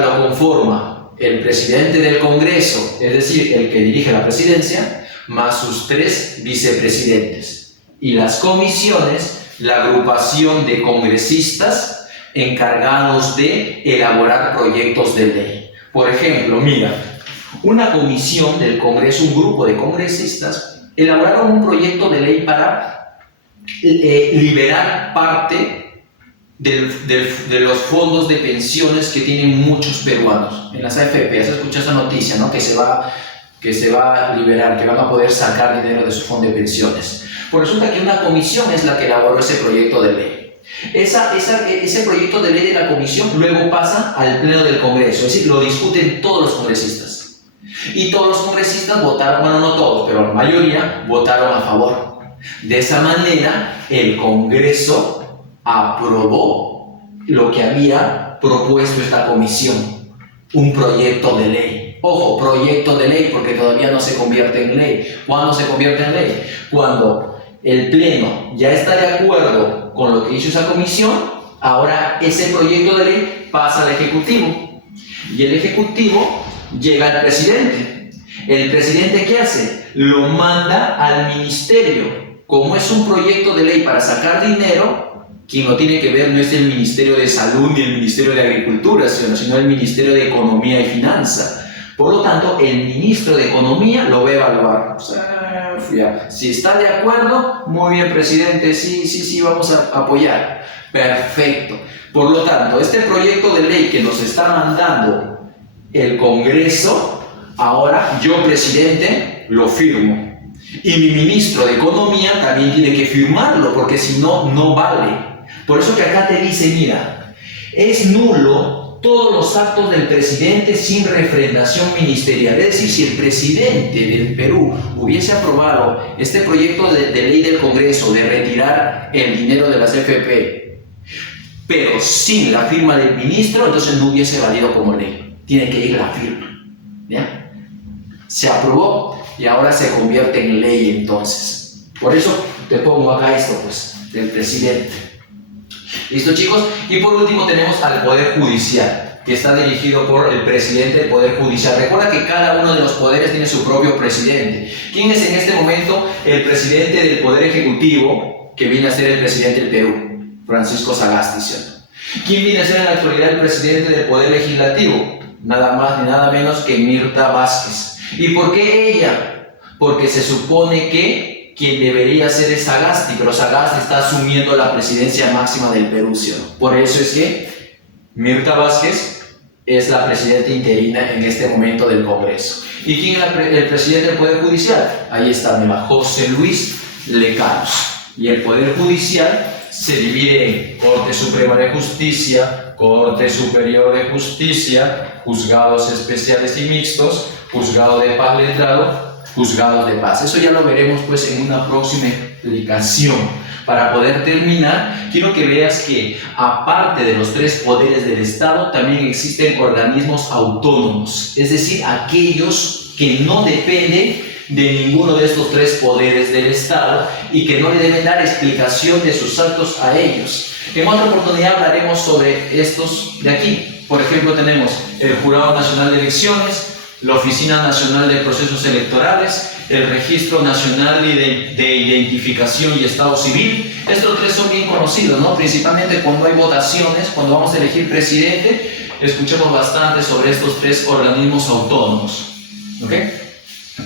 lo conforma el presidente del Congreso, es decir, el que dirige la presidencia, más sus 3 vicepresidentes. Y las comisiones, la agrupación de congresistas encargados de elaborar proyectos de ley. Por ejemplo, mira, una comisión del Congreso, un grupo de congresistas, elaboraron un proyecto de ley para liberar parte de los fondos de pensiones que tienen muchos peruanos. En las AFP, ya se escuchó esa noticia, ¿no? Que se va a liberar, que van a poder sacar dinero de su fondo de pensiones. Pues resulta que una comisión es la que elaboró ese proyecto de ley. Ese proyecto de ley de la comisión luego pasa al Pleno del Congreso, es decir, lo discuten todos los congresistas. Y todos los congresistas votaron, bueno, no todos, pero la mayoría votaron a favor. De esa manera, el Congreso aprobó lo que había propuesto esta comisión, un proyecto de ley. Ojo, proyecto de ley, porque todavía no se convierte en ley. ¿Cuándo se convierte en ley? Cuando el Pleno ya está de acuerdo con lo que hizo esa comisión, ahora ese proyecto de ley pasa al Ejecutivo. Y el Ejecutivo llega al presidente. ¿El presidente qué hace? Lo manda al ministerio. Como es un proyecto de ley para sacar dinero, quien lo tiene que ver no es el Ministerio de Salud ni el Ministerio de Agricultura, sino el Ministerio de Economía y Finanza. Por lo tanto, el ministro de Economía lo va a evaluar. O sea, si está de acuerdo, muy bien, presidente, sí, vamos a apoyar. Perfecto. Por lo tanto, este proyecto de ley que nos está mandando el Congreso, ahora yo, presidente, lo firmo. Y mi ministro de Economía también tiene que firmarlo, porque si no, no vale. Por eso que acá te dice, mira, es nulo todos los actos del presidente sin refrendación ministerial. Es decir, si el presidente del Perú hubiese aprobado este proyecto de ley del Congreso de retirar el dinero de las FP, pero sin la firma del ministro, entonces no hubiese valido como ley. Tiene que ir la firma. ¿Ya? Se aprobó y ahora se convierte en ley entonces. Por eso te pongo acá esto, pues, del presidente. ¿Listo, chicos? Y por último tenemos al Poder Judicial, que está dirigido por el presidente del Poder Judicial. Recuerda que cada uno de los poderes tiene su propio presidente. ¿Quién es en este momento el presidente del Poder Ejecutivo, que viene a ser el presidente del Perú? Francisco Sagasti, ¿cierto? ¿Quién viene a ser en la actualidad el presidente del Poder Legislativo? Nada más ni nada menos que Mirta Vázquez. ¿Y por qué ella? Porque se supone que quien debería ser es Sagasti, pero Sagasti está asumiendo la presidencia máxima del Perú, ¿sí? Por eso es que Mirta Vázquez es la presidenta interina en este momento del Congreso. ¿Y quién es el presidente del Poder Judicial? Ahí está, mira, José Luis Lecaros. Y el Poder Judicial se divide en Corte Suprema de Justicia, Corte Superior de Justicia, Juzgados Especiales y Mixtos, Juzgado de Paz Letrado, Juzgados de Paz. Eso ya lo veremos pues en una próxima explicación. Para poder terminar, quiero que veas que aparte de los tres poderes del Estado, también existen organismos autónomos, es decir, aquellos que no dependen de ninguno de estos tres poderes del Estado y que no le deben dar explicación de sus actos a ellos. En otra oportunidad hablaremos sobre estos de aquí. Por ejemplo, tenemos el Jurado Nacional de Elecciones, la Oficina Nacional de Procesos Electorales, el Registro Nacional de Identificación y Estado Civil. Estos tres son bien conocidos, ¿no? Principalmente cuando hay votaciones, cuando vamos a elegir presidente, escuchamos bastante sobre estos tres organismos autónomos. ¿Ok?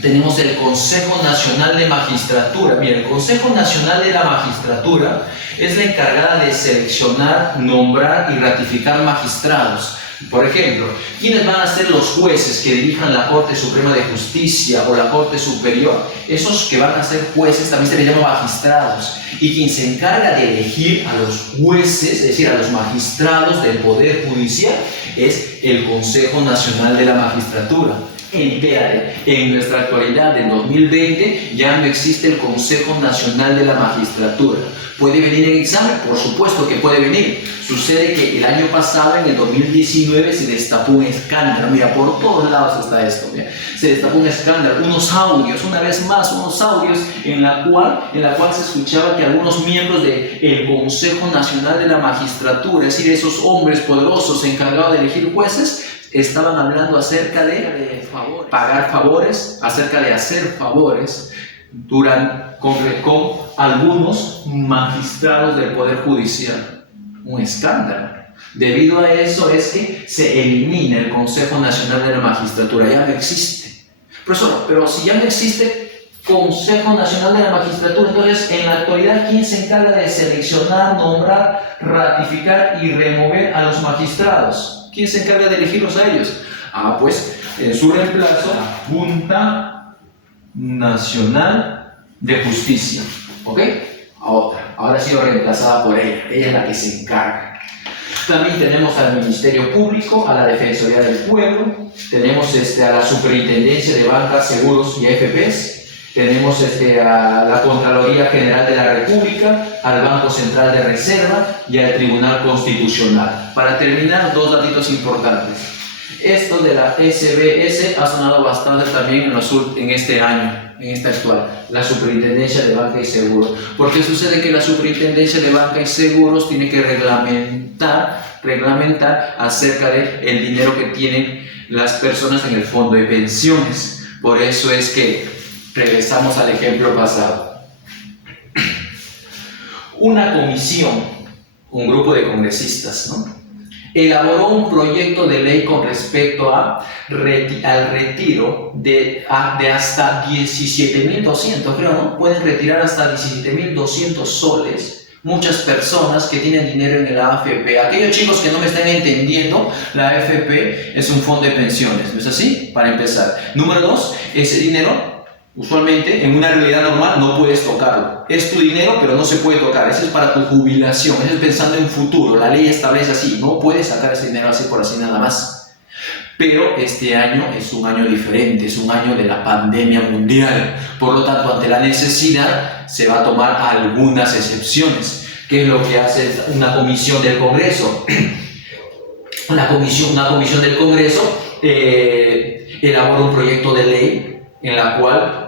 Tenemos el Consejo Nacional de Magistratura. Mira, el Consejo Nacional de la Magistratura es la encargada de seleccionar, nombrar y ratificar magistrados. Por ejemplo, ¿quiénes van a ser los jueces que dirijan la Corte Suprema de Justicia o la Corte Superior? Esos que van a ser jueces también se les llama magistrados. Y quien se encarga de elegir a los jueces, es decir, a los magistrados del Poder Judicial, es el Consejo Nacional de la Magistratura. Entérate, en nuestra actualidad, en 2020, ya no existe el Consejo Nacional de la Magistratura. ¿Puede venir en examen? Por supuesto que puede venir. Sucede que el año pasado, en el 2019, se destapó un escándalo. Mira, por todos lados está esto. Mira. Se destapó un escándalo, unos audios, una vez más, unos audios en la cual se escuchaba que algunos miembros del Consejo Nacional de la Magistratura, es decir, esos hombres poderosos encargados de elegir jueces, estaban hablando acerca de pagar favores, acerca de hacer favores con algunos magistrados del Poder Judicial. Un escándalo. Debido a eso es que se elimina el Consejo Nacional de la Magistratura, ya no existe. Profesor, pero si ya no existe Consejo Nacional de la Magistratura, entonces en la actualidad, ¿quién se encarga de seleccionar, nombrar, ratificar y remover a los magistrados? ¿Quién se encarga de elegirlos a ellos? Pues en su reemplazo, la Junta Nacional de Justicia. ¿Ok? Ahora ha sido reemplazada por ella. Ella es la que se encarga. También tenemos al Ministerio Público, a la Defensoría del Pueblo, tenemos a la Superintendencia de Bancas, Seguros y AFPs, tenemos a la Contraloría General de la República, al Banco Central de Reserva y al Tribunal Constitucional. Para terminar, dos datitos importantes. Esto de la SBS ha sonado bastante también en este año, en esta actual, la Superintendencia de Banca y Seguros. Porque sucede que la Superintendencia de Banca y Seguros tiene que reglamentar acerca del dinero que tienen las personas en el fondo de pensiones. Por eso es que regresamos al ejemplo pasado. Una comisión, un grupo de congresistas, ¿no?, elaboró un proyecto de ley con respecto al retiro de hasta 17.200, creo, ¿no? Pueden retirar hasta 17.200 soles. Muchas personas que tienen dinero en la AFP. Aquellos chicos que no me están entendiendo, la AFP es un fondo de pensiones, ¿no es así? Para empezar. Número dos, ese dinero, usualmente, en una realidad normal no puedes tocarlo. Es tu dinero, pero no se puede tocar. Ese es para tu jubilación. Eso es pensando en futuro. La ley establece así. No puedes sacar ese dinero así por así nada más. Pero este año es un año diferente. Es un año de la pandemia mundial. Por lo tanto, ante la necesidad, se va a tomar algunas excepciones. ¿Qué es lo que hace una comisión del Congreso? Una comisión del Congreso elabora un proyecto de ley en la cual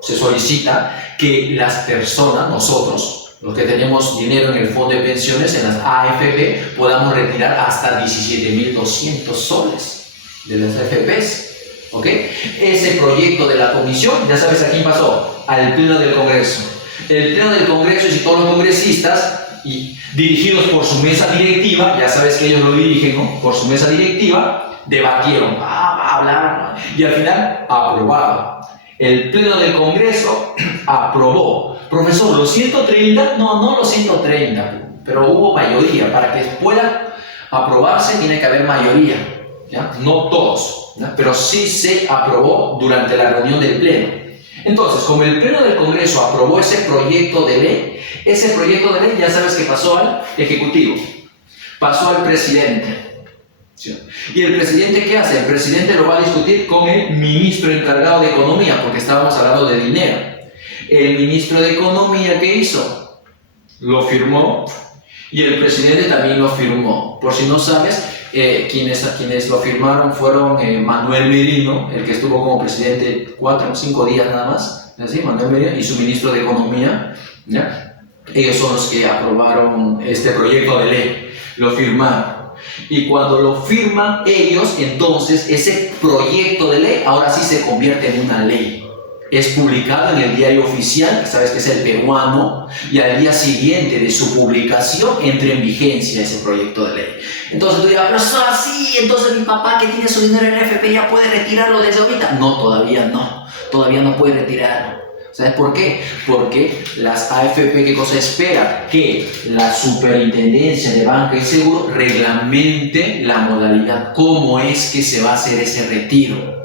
se solicita que las personas, nosotros, los que tenemos dinero en el fondo de pensiones, en las AFP, podamos retirar hasta 17.200 soles de las AFPs. ¿Ok? Ese proyecto de la comisión, ya sabes a quién pasó, al Pleno del Congreso. El Pleno del Congreso y todos los congresistas, dirigidos por su mesa directiva, ya sabes que ellos lo dirigen, ¿no?, por su mesa directiva, debatieron, hablaron, y al final aprobaron. El Pleno del Congreso aprobó. Profesor, ¿los 130? No los 130, pero hubo mayoría. Para que pueda aprobarse tiene que haber mayoría. ¿ya? No todos, ¿ya? Pero sí se aprobó durante la reunión del Pleno. Entonces, como el Pleno del Congreso aprobó ese proyecto de ley, ese proyecto de ley ya sabes que pasó al Ejecutivo, pasó al presidente. ¿Sí? ¿Y el presidente qué hace? El presidente lo va a discutir con el ministro encargado de Economía, porque estábamos hablando de dinero. El ministro de Economía, ¿qué hizo? Lo firmó y el presidente también lo firmó. Por si no sabes, quienes lo firmaron fueron Manuel Merino, el que estuvo como presidente 4 o 5 días nada más, ¿sí? Manuel Merino y su ministro de Economía, ¿ya? Ellos son los que aprobaron este proyecto de ley, lo firmaron. Y cuando lo firman ellos, entonces ese proyecto de ley ahora sí se convierte en una ley. Es publicado en el diario oficial, que sabes que es el peruano, y al día siguiente de su publicación entra en vigencia ese proyecto de ley. Entonces tú dirás, pero eso es así, entonces mi papá que tiene su dinero en el AFP ya puede retirarlo desde ahorita. No, todavía no puede retirarlo. ¿Sabes por qué? Porque las AFP, ¿qué cosa espera? Que la Superintendencia de Banca y Seguro reglamente la modalidad, cómo es que se va a hacer ese retiro.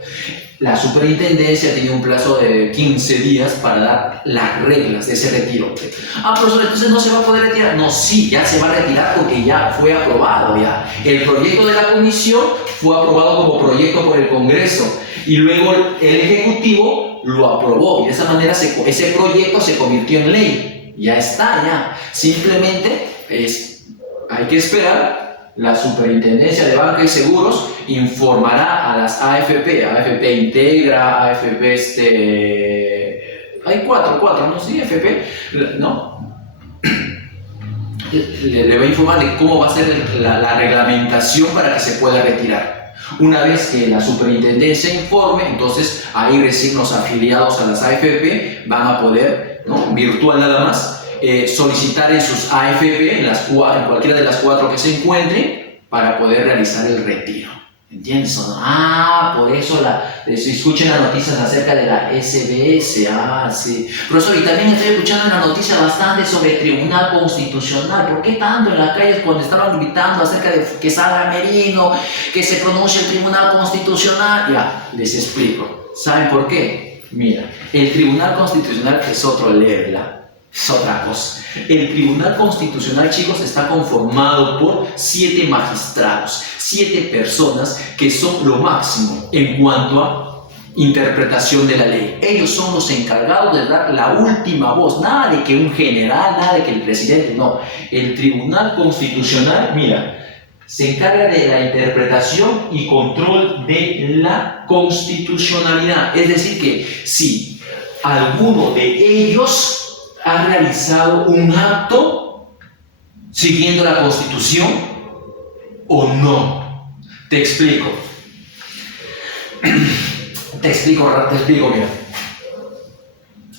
La Superintendencia tiene un plazo de 15 días para dar las reglas de ese retiro. Profesor, entonces no se va a poder retirar. No, sí, ya se va a retirar porque ya fue aprobado. Ya. El proyecto de la comisión fue aprobado como proyecto por el Congreso y luego el Ejecutivo lo aprobó y de esa manera ese proyecto se convirtió en ley. Ya está, ya. Simplemente hay que esperar. La Superintendencia de Banca y Seguros informará a las AFP, AFP Integra, AFP hay cuatro, ¿no? Sí, AFP, ¿no? Le va a informar de cómo va a ser la reglamentación para que se pueda retirar. Una vez que la Superintendencia informe, entonces ahí recién los afiliados a las AFP van a poder, ¿no? Virtual nada más, solicitar en sus AFP, en cualquiera de las 4 que se encuentren, para poder realizar el retiro. ¿Entiendes? Por eso si escuchen las noticias acerca de la SBS. Sí. Profesor, y también estoy escuchando en la noticia bastante sobre el Tribunal Constitucional. ¿Por qué tanto en las calles cuando estaban gritando acerca de que salga Merino, que se pronuncie el Tribunal Constitucional? Ya, les explico. ¿Saben por qué? Mira, el Tribunal Constitucional es otro level, es otra cosa. El Tribunal Constitucional, chicos, está conformado por 7 magistrados, 7 personas que son lo máximo en cuanto a interpretación de la ley. Ellos son los encargados de dar la última voz. Nada de que un general, nada de que el presidente, no. El Tribunal Constitucional, mira, se encarga de la interpretación y control de la constitucionalidad. Es decir que si alguno de ellos ha realizado un acto siguiendo la Constitución o no. Te explico, mira.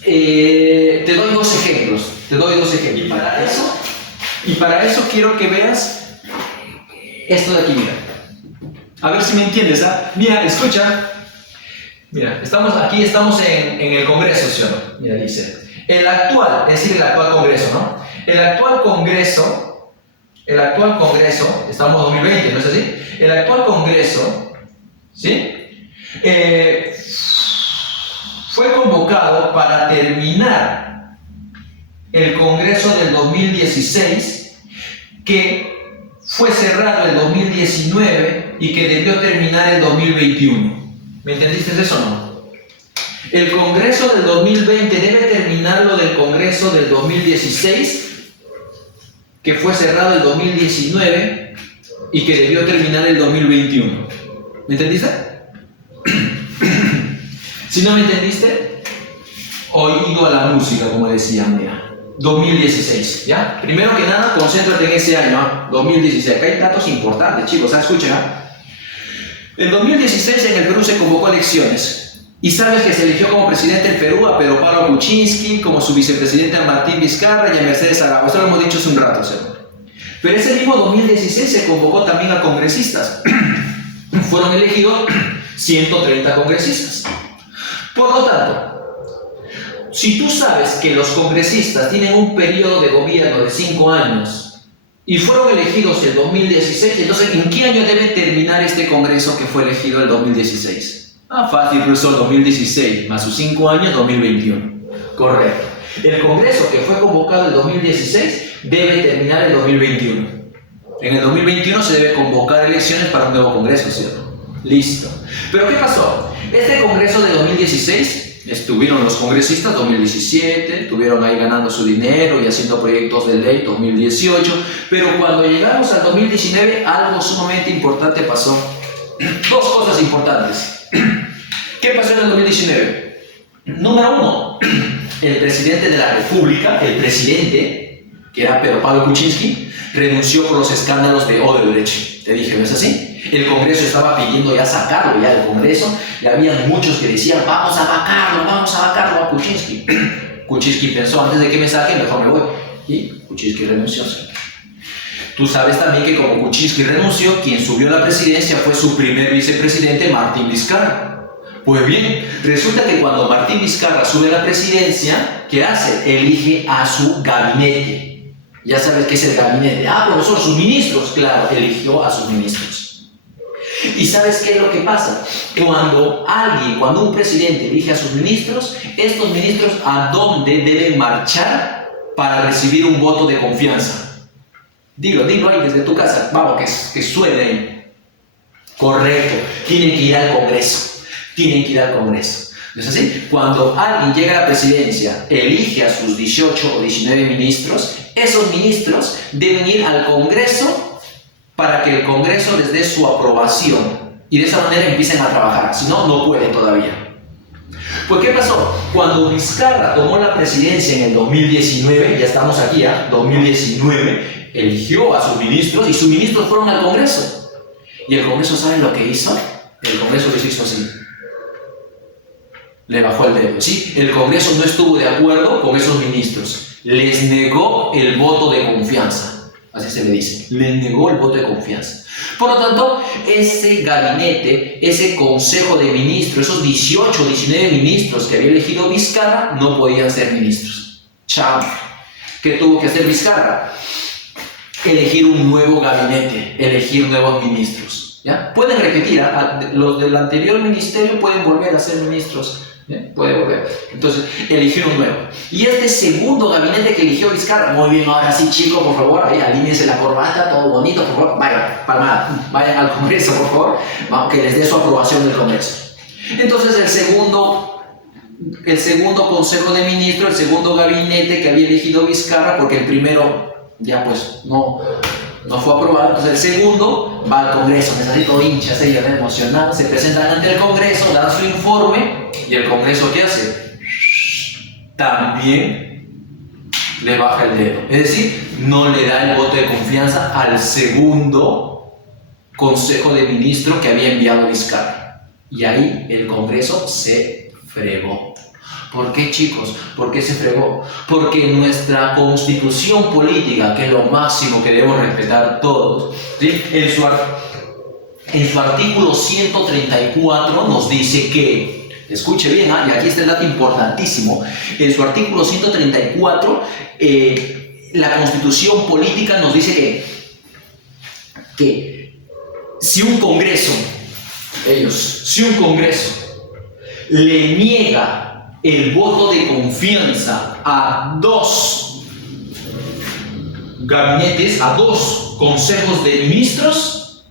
Te doy dos ejemplos. Y para eso quiero que veas esto de aquí, mira. A ver si me entiendes, ¿ah? Mira, escucha. Mira, estamos en el Congreso, ¿sí o no? Mira, dice. El actual Congreso, ¿no? El actual Congreso, estamos en 2020, ¿no es así? El actual Congreso, ¿sí? Fue convocado para terminar el Congreso del 2016, que fue cerrado el 2019 y que debió terminar el 2021. ¿Me entendiste eso o no? El Congreso del 2020 debe terminar lo del Congreso del 2016, que fue cerrado el 2019 y que debió terminar el 2021. ¿Me entendiste? Si no me entendiste, oído a la música, como decían, mira. 2016, ¿ya? Primero que nada, concéntrate en ese año, ¿eh? 2016. Acá hay datos importantes, chicos, escuchen, ¿eh? En 2016 en el Perú se convocó a elecciones. Y sabes que se eligió como presidente del Perú a Pedro Pablo Kuczynski, como su vicepresidente a Martín Vizcarra y a Mercedes Arauz. Esto lo hemos dicho hace un rato, ¿sí? Pero ese mismo 2016 se convocó también a congresistas. Fueron elegidos 130 congresistas. Por lo tanto, si tú sabes que los congresistas tienen un periodo de gobierno de 5 años y fueron elegidos el 2016. Entonces, ¿en qué año debe terminar este Congreso que fue elegido el 2016? Fácil, profesor, 2016, más sus 5 años, 2021. Correcto. El Congreso que fue convocado el 2016 debe terminar el 2021. En el 2021 se debe convocar elecciones para un nuevo Congreso, ¿cierto? Listo. ¿Pero qué pasó? Este Congreso de 2016, estuvieron los congresistas 2017, estuvieron ahí ganando su dinero y haciendo proyectos de ley 2018, pero cuando llegamos al 2019 algo sumamente importante pasó. Dos cosas importantes. ¿Qué pasó en el 2019? Número uno, el presidente de la República, que era Pedro Pablo Kuczynski, renunció por los escándalos de Odebrecht. Te dije, ¿no es así? El Congreso estaba pidiendo ya sacarlo ya del Congreso, y había muchos que decían, vamos a vacarlo a Kuczynski. Kuczynski pensó, antes de que me saquen, mejor me voy. Y Kuczynski renunció. Tú sabes también que como Kuczynski renunció, quien subió a la presidencia fue su primer vicepresidente, Martín Vizcarra. Pues bien, resulta que cuando Martín Vizcarra sube a la presidencia, ¿qué hace? Elige a su gabinete. Ya sabes qué es el gabinete. Bueno, son sus ministros. Claro, eligió a sus ministros. ¿Y sabes qué es lo que pasa? Cuando un presidente elige a sus ministros, estos ministros ¿a dónde deben marchar para recibir un voto de confianza? Dilo ahí desde tu casa. Vamos, que suene ahí. Correcto. Tienen que ir al Congreso. ¿No es así? Cuando alguien llega a la presidencia, elige a sus 18 o 19 ministros, esos ministros deben ir al Congreso para que el Congreso les dé su aprobación y de esa manera empiecen a trabajar. Si no, no pueden todavía. Pues, ¿qué pasó? Cuando Vizcarra tomó la presidencia en el 2019, ya estamos aquí, 2019, eligió a sus ministros y sus ministros fueron al Congreso. Y el Congreso, ¿saben lo que hizo? El Congreso les hizo así. Le bajó el dedo, ¿sí? El Congreso no estuvo de acuerdo con esos ministros. Les negó el voto de confianza. Así se le dice. Les negó el voto de confianza. Por lo tanto, ese gabinete, ese consejo de ministros, esos 18 o 19 ministros que había elegido Vizcarra, no podían ser ministros. Chao. ¿Qué tuvo que hacer Vizcarra? Elegir un nuevo gabinete, elegir nuevos ministros. ¿Ya? Pueden repetir, los del anterior ministerio pueden volver a ser ministros. Puede volver. Entonces, eligió un nuevo. Y este segundo gabinete que eligió Vizcarra, muy bien, ahora sí, chicos, por favor, ahí alíñense la corbata, todo bonito, por favor, vayan al Congreso, por favor, que les dé su aprobación del Congreso. Entonces, el segundo consejo de ministros, el segundo gabinete que había elegido Vizcarra, porque el primero ya pues no fue aprobado, entonces el segundo va al Congreso, me sale todo hincha, se llama emocionado, se presentan ante el Congreso, dan su informe y el Congreso ¿qué hace? También le baja el dedo, es decir, no le da el voto de confianza al segundo Consejo de Ministros que había enviado Vizcarra, y ahí el Congreso se fregó. ¿Por qué, chicos? ¿Por qué se fregó? Porque nuestra constitución política, que es lo máximo que debemos respetar todos, ¿sí? en su artículo 134 nos dice que, escuche bien, y aquí está el dato importantísimo, en su artículo 134, la constitución política nos dice que si un Congreso le niega el voto de confianza a dos gabinetes, a dos consejos de ministros,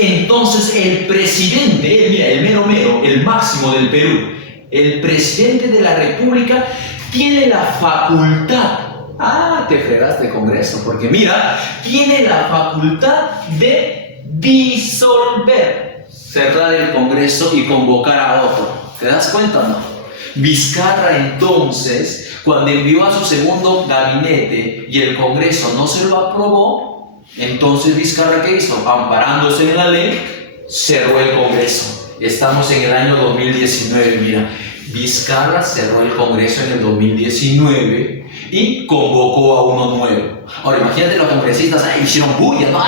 entonces el presidente, mira, el mero mero, el máximo del Perú, el presidente de la República tiene la facultad, te fregaste Congreso, porque mira, tiene la facultad de disolver, cerrar el Congreso y convocar a otro. ¿Te das cuenta o no? Vizcarra entonces, cuando envió a su segundo gabinete y el Congreso no se lo aprobó, entonces Vizcarra ¿qué hizo? Amparándose en la ley, cerró el Congreso. Estamos en el año 2019, mira, Vizcarra cerró el Congreso en el 2019 y convocó a uno nuevo. Ahora imagínate los congresistas hicieron bulla, ¿no?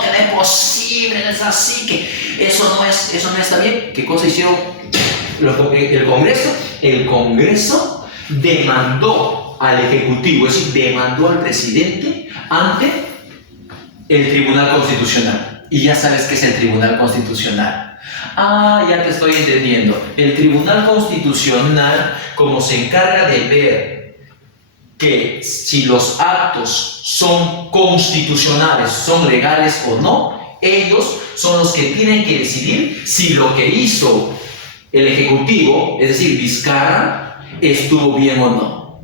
Que no es posible, no es así, que eso no está bien. ¿Qué cosa hicieron? El Congreso demandó al Ejecutivo, es decir, demandó al presidente ante el Tribunal Constitucional. Y ya sabes qué es el Tribunal Constitucional. Ah, ya te estoy entendiendo. El Tribunal Constitucional, como se encarga de ver que si los actos son constitucionales, son legales o no, ellos son los que tienen que decidir si lo que hizo el Ejecutivo, es decir, Vizcarra, estuvo bien o no.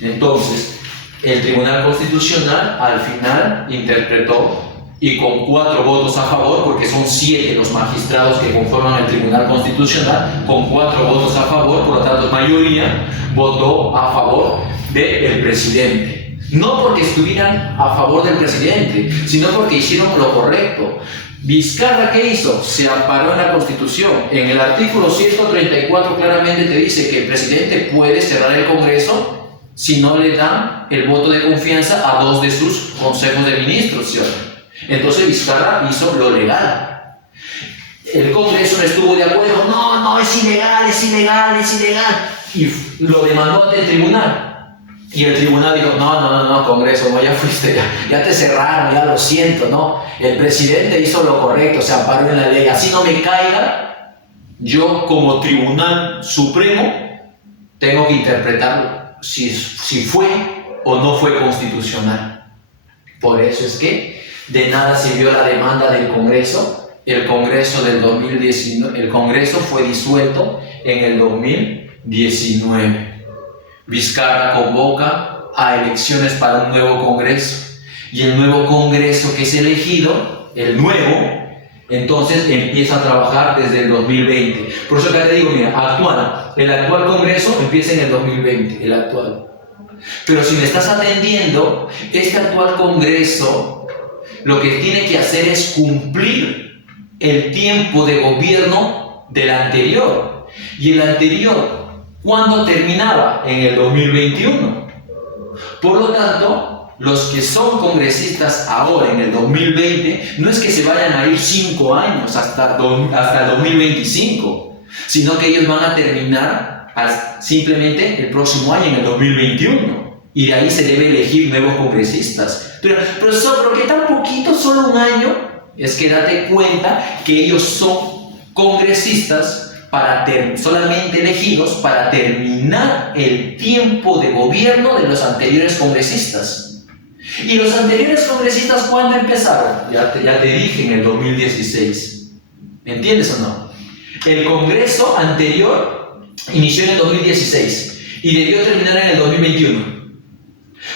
Entonces, el Tribunal Constitucional al final interpretó, y con 4 votos a favor, porque son 7 los magistrados que conforman el Tribunal Constitucional, con 4 votos a favor, por lo tanto mayoría votó a favor del presidente. No porque estuvieran a favor del presidente, sino porque hicieron lo correcto. Vizcarra, ¿qué hizo? Se amparó en la Constitución. En el artículo 134 claramente te dice que el presidente puede cerrar el Congreso si no le dan el voto de confianza a 2 de sus consejos de ministros, ¿sí? Entonces Vizcarra hizo lo legal. El Congreso no estuvo de acuerdo, no, es ilegal, y lo demandó ante el tribunal. Y el tribunal dijo, no, Congreso, no, ya fuiste, ya te cerraron, ya lo siento, no. El presidente hizo lo correcto, se amparó en la ley, así no me caiga, yo como Tribunal Supremo tengo que interpretar si fue o no fue constitucional. Por eso es que de nada sirvió la demanda del Congreso. El Congreso del 2019, el Congreso fue disuelto en el 2019. Vizcarra convoca a elecciones para un nuevo Congreso. Y el nuevo Congreso que es elegido, el nuevo, entonces empieza a trabajar desde el 2020. Por eso acá te digo, mira, el actual Congreso empieza en el 2020, el actual. Pero si me estás atendiendo, este actual Congreso lo que tiene que hacer es cumplir el tiempo de gobierno del anterior. Y el anterior, ¿cuándo terminaba? En el 2021. Por lo tanto, los que son congresistas ahora en el 2020, no es que se vayan a ir 5 años hasta el 2025, sino que ellos van a terminar simplemente el próximo año, en el 2021. Y de ahí se debe elegir nuevos congresistas. Pero profesor, ¿por qué tan poquito, solo un año? Es que date cuenta que ellos son congresistas solamente elegidos para terminar el tiempo de gobierno de los anteriores congresistas. ¿Y los anteriores congresistas cuándo empezaron? Ya te dije, en el 2016. ¿Me entiendes o no? El Congreso anterior inició en el 2016 y debió terminar en el 2021.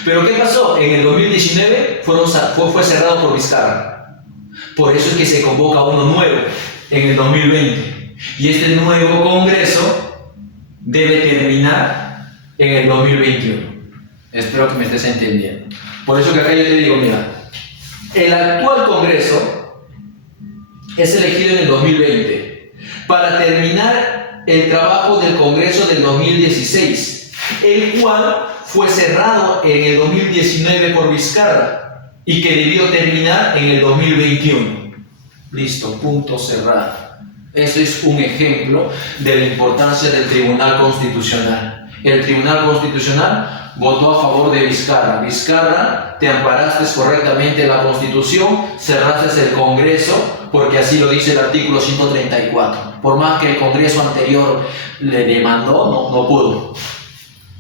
Pero ¿qué pasó? En el 2019 fue cerrado por Vizcarra. Por eso es que se convoca uno nuevo en el 2020. Y este nuevo Congreso debe terminar en el 2021. Espero que me estés entendiendo. Por eso que acá yo te digo, mira, el actual Congreso es elegido en el 2020 para terminar el trabajo del Congreso del 2016, el cual fue cerrado en el 2019 por Vizcarra y que debió terminar en el 2021. Listo, punto cerrado. Eso es un ejemplo de la importancia del Tribunal Constitucional. El Tribunal Constitucional votó a favor de Vizcarra. Vizcarra, te amparaste correctamente en la Constitución, cerraste el Congreso, porque así lo dice el artículo 134. Por más que el Congreso anterior le demandó, no pudo.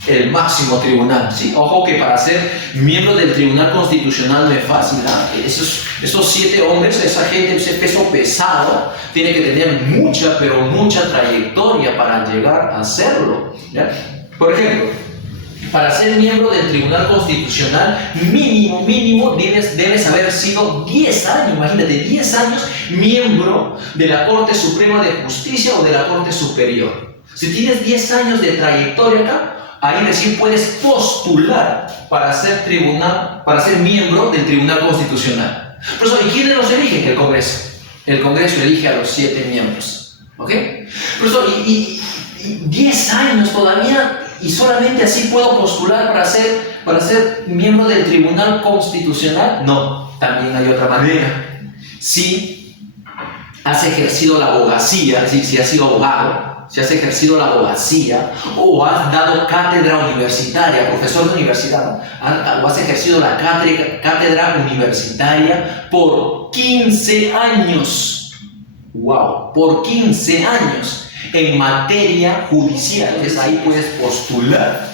El máximo tribunal, ¿sí? Ojo que para ser miembro del Tribunal Constitucional no es fácil, ¿eh? Esos 7 hombres, esa gente, ese peso pesado, tiene que tener mucha trayectoria para llegar a hacerlo, ¿ya? Por ejemplo, para ser miembro del Tribunal Constitucional, mínimo debes haber sido 10 años, imagínate, 10 años miembro de la Corte Suprema de Justicia o de la Corte Superior. Si tienes 10 años de trayectoria acá, ahí recién puedes postular para ser miembro del Tribunal Constitucional. Pero ¿y quiénes los eligen? El Congreso. El Congreso elige a los 7 miembros. ¿Ok? Pero y 10 años todavía, y solamente así puedo postular para ser miembro del Tribunal Constitucional. No, también hay otra manera. Si has ejercido la abogacía, si has sido abogado, si has ejercido la abogacía o has dado cátedra universitaria, profesor de universidad, ¿no? O has ejercido la cátedra universitaria por 15 años. ¡Wow! Por 15 años en materia judicial. Entonces ahí puedes postular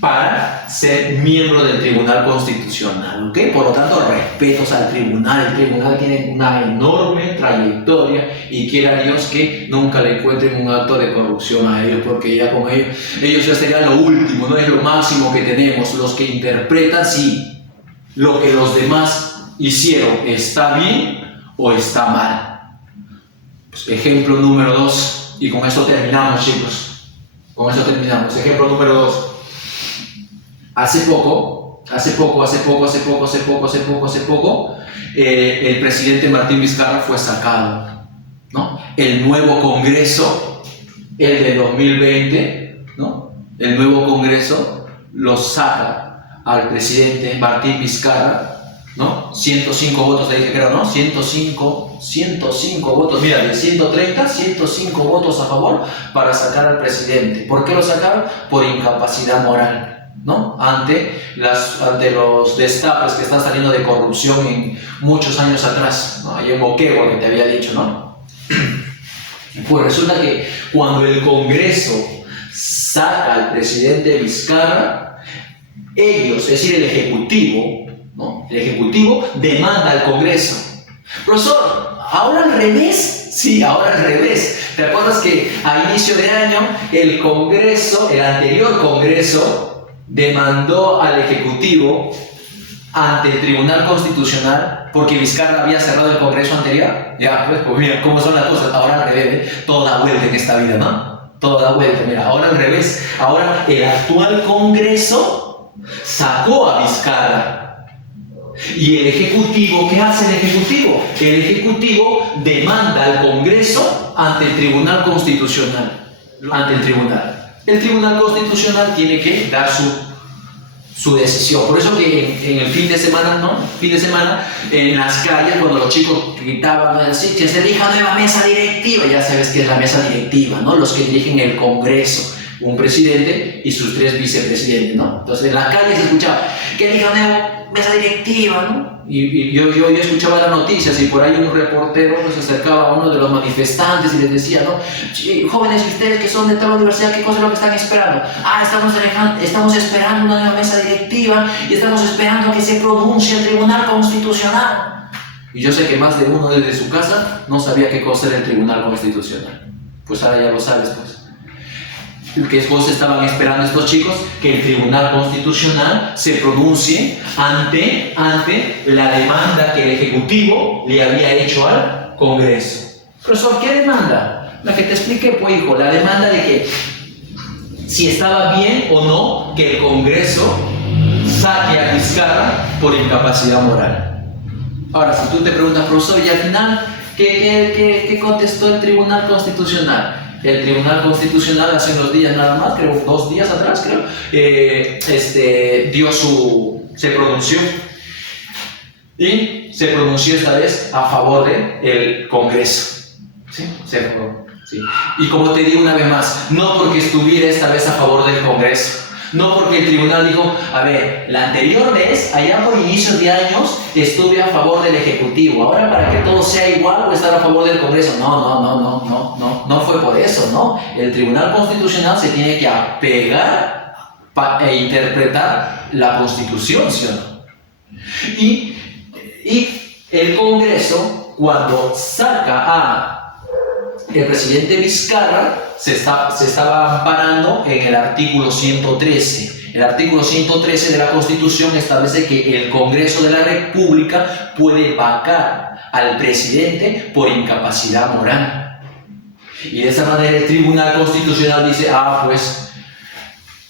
para ser miembro del Tribunal Constitucional, ¿ok? Por lo tanto, respetos al tribunal. El tribunal tiene una enorme trayectoria y quiera Dios que nunca le encuentren un acto de corrupción a ellos, porque ya con ellos ya sería lo último, no es lo máximo que tenemos. Los que interpretan si lo que los demás hicieron está bien o está mal. Pues, ejemplo número 2, y con esto terminamos, chicos. Con esto terminamos. Ejemplo número 2. Hace poco, el presidente Martín Vizcarra fue sacado, ¿no? El nuevo Congreso, el de 2020, ¿no? El nuevo Congreso lo saca al presidente Martín Vizcarra, ¿no? 105 votos, le dije, creo, ¿no? 105 votos, mira, de 130, 105 votos a favor para sacar al presidente. ¿Por qué lo sacaron? Por incapacidad moral, ¿no? Ante los destapes que están saliendo de corrupción en muchos años atrás, ¿no? Hay un moqueo que te había dicho, ¿no? Pues resulta que cuando el Congreso saca al presidente Vizcarra, ellos, es decir, el Ejecutivo, ¿no? El Ejecutivo demanda al Congreso. Profesor, ¿ahora al revés? Sí, ahora al revés. ¿Te acuerdas que a inicio de año el Congreso, el anterior Congreso, demandó al Ejecutivo ante el Tribunal Constitucional porque Vizcarra había cerrado el Congreso anterior? Ya, pues mira cómo son las cosas. Ahora al revés, todo da vuelta en esta vida, ¿no? Todo da vuelta, mira, ahora al revés. Ahora el actual Congreso sacó a Vizcarra. ¿Y el Ejecutivo qué hace el Ejecutivo? El Ejecutivo demanda al Congreso ante el Tribunal Constitucional. Ante el Tribunal. El Tribunal Constitucional tiene que dar su decisión. Por eso que en el fin de semana, ¿no? Fin de semana, en las calles, cuando los chicos gritaban así, que se elija nueva mesa directiva, ya sabes que es la mesa directiva, ¿no? Los que dirigen el Congreso, un presidente y sus 3 vicepresidentes, ¿no? Entonces en la calle se escuchaba, que elija nueva mesa directiva, ¿no? Y yo escuchaba las noticias y por ahí un reportero se acercaba a uno de los manifestantes y les decía, ¿no? Jóvenes, ustedes que son de tal universidad, ¿qué cosa es lo que están esperando? Estamos esperando una nueva mesa directiva y estamos esperando que se pronuncie el Tribunal Constitucional. Y yo sé que más de uno desde su casa no sabía qué cosa era el Tribunal Constitucional. Pues ahora ya lo sabes, pues. ¿Qué cosas estaban esperando estos chicos? Que el Tribunal Constitucional se pronuncie ante la demanda que el Ejecutivo le había hecho al Congreso. Profesor, ¿qué demanda? La que te expliqué, pues, hijo, la demanda de que si estaba bien o no que el Congreso saque a Vizcarra por incapacidad moral. Ahora, si tú te preguntas, profesor, ¿y al final qué contestó el Tribunal Constitucional? El Tribunal Constitucional hace unos días nada más, creo 2 días atrás, se pronunció. Y se pronunció esta vez a favor del Congreso. ¿Sí? Sí. Y como te digo una vez más, no porque estuviera esta vez a favor del Congreso. No porque el tribunal dijo, a ver, la anterior vez, allá por inicios de años, estuve a favor del Ejecutivo. Ahora para que todo sea igual, voy a estar a favor del Congreso. No fue por eso, ¿no? El Tribunal Constitucional se tiene que apegar e interpretar la Constitución, ¿sí o no? Y el Congreso, cuando saca a el presidente Vizcarra, se estaba amparando en el artículo 113. El artículo 113 de la Constitución establece que el Congreso de la República puede vacar al presidente por incapacidad moral. Y de esa manera el Tribunal Constitucional dice, pues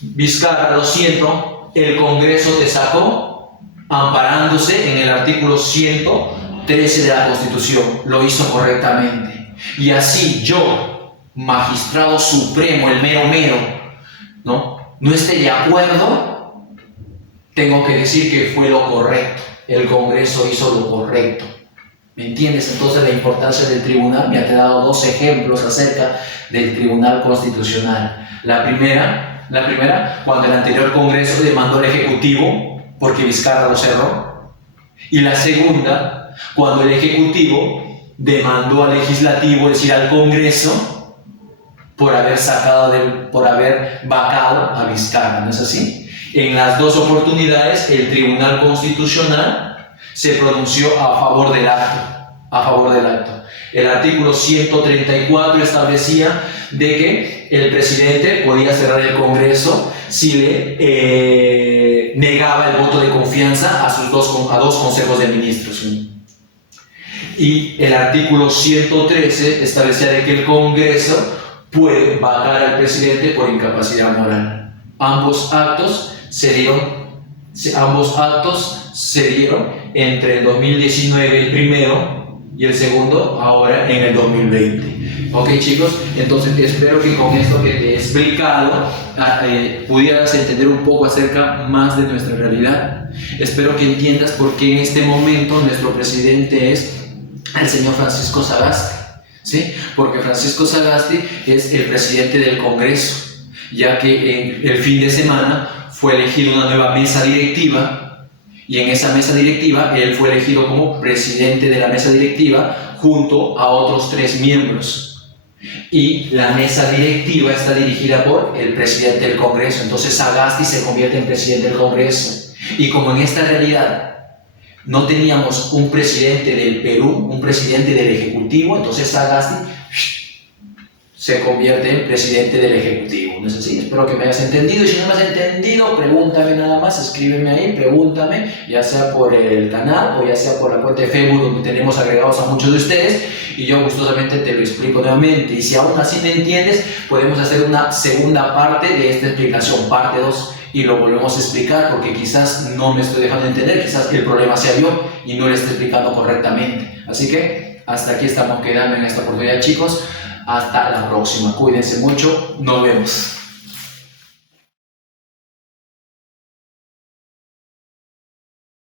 Vizcarra, lo siento, el Congreso te sacó amparándose en el artículo 113 de la Constitución, lo hizo correctamente. Y así yo, magistrado supremo, el mero, no esté de acuerdo, tengo que decir que fue lo correcto. El Congreso hizo lo correcto. ¿Me entiendes? Entonces la importancia del tribunal, me ha dado dos ejemplos acerca del Tribunal Constitucional. La primera, cuando el anterior Congreso demandó al Ejecutivo porque Vizcarra lo cerró. Y la segunda, cuando el Ejecutivo demandó al Legislativo, es decir, al Congreso, por haber vacado a Vizcarra, ¿no es así? En las dos oportunidades, el Tribunal Constitucional se pronunció a favor del acto. El artículo 134 establecía de que el presidente podía cerrar el Congreso si le negaba el voto de confianza a dos consejos de ministros. Y el artículo 113 establecía de que el Congreso puede vacar al presidente por incapacidad moral. Ambos actos se dieron entre el 2019 el primero y el segundo ahora en el 2020. Ok, chicos, entonces espero que con esto que te he explicado pudieras entender un poco acerca más de nuestra realidad. Espero que entiendas por qué en este momento nuestro presidente es el señor Francisco Sagasti, ¿sí? Porque Francisco Sagasti es el presidente del Congreso, ya que en el fin de semana fue elegida una nueva mesa directiva, y en esa mesa directiva él fue elegido como presidente de la mesa directiva junto a otros 3 miembros. Y la mesa directiva está dirigida por el presidente del Congreso. Entonces Sagasti se convierte en presidente del Congreso. Y como en esta realidad no teníamos un presidente del Perú, un presidente del Ejecutivo, entonces Sagasti se convierte en presidente del Ejecutivo, ¿no es así? Espero que me hayas entendido, y si no me has entendido, pregúntame nada más, escríbeme ahí, pregúntame, ya sea por el canal o ya sea por la cuenta de Facebook donde tenemos agregados a muchos de ustedes, y yo gustosamente te lo explico nuevamente. Y si aún así no entiendes, podemos hacer una segunda parte de esta explicación, parte 2, y lo volvemos a explicar, porque quizás no me estoy dejando entender, quizás el problema sea yo y no le estoy explicando correctamente. Así que hasta aquí estamos quedando en esta oportunidad, chicos. Hasta la próxima. Cuídense mucho. Nos vemos.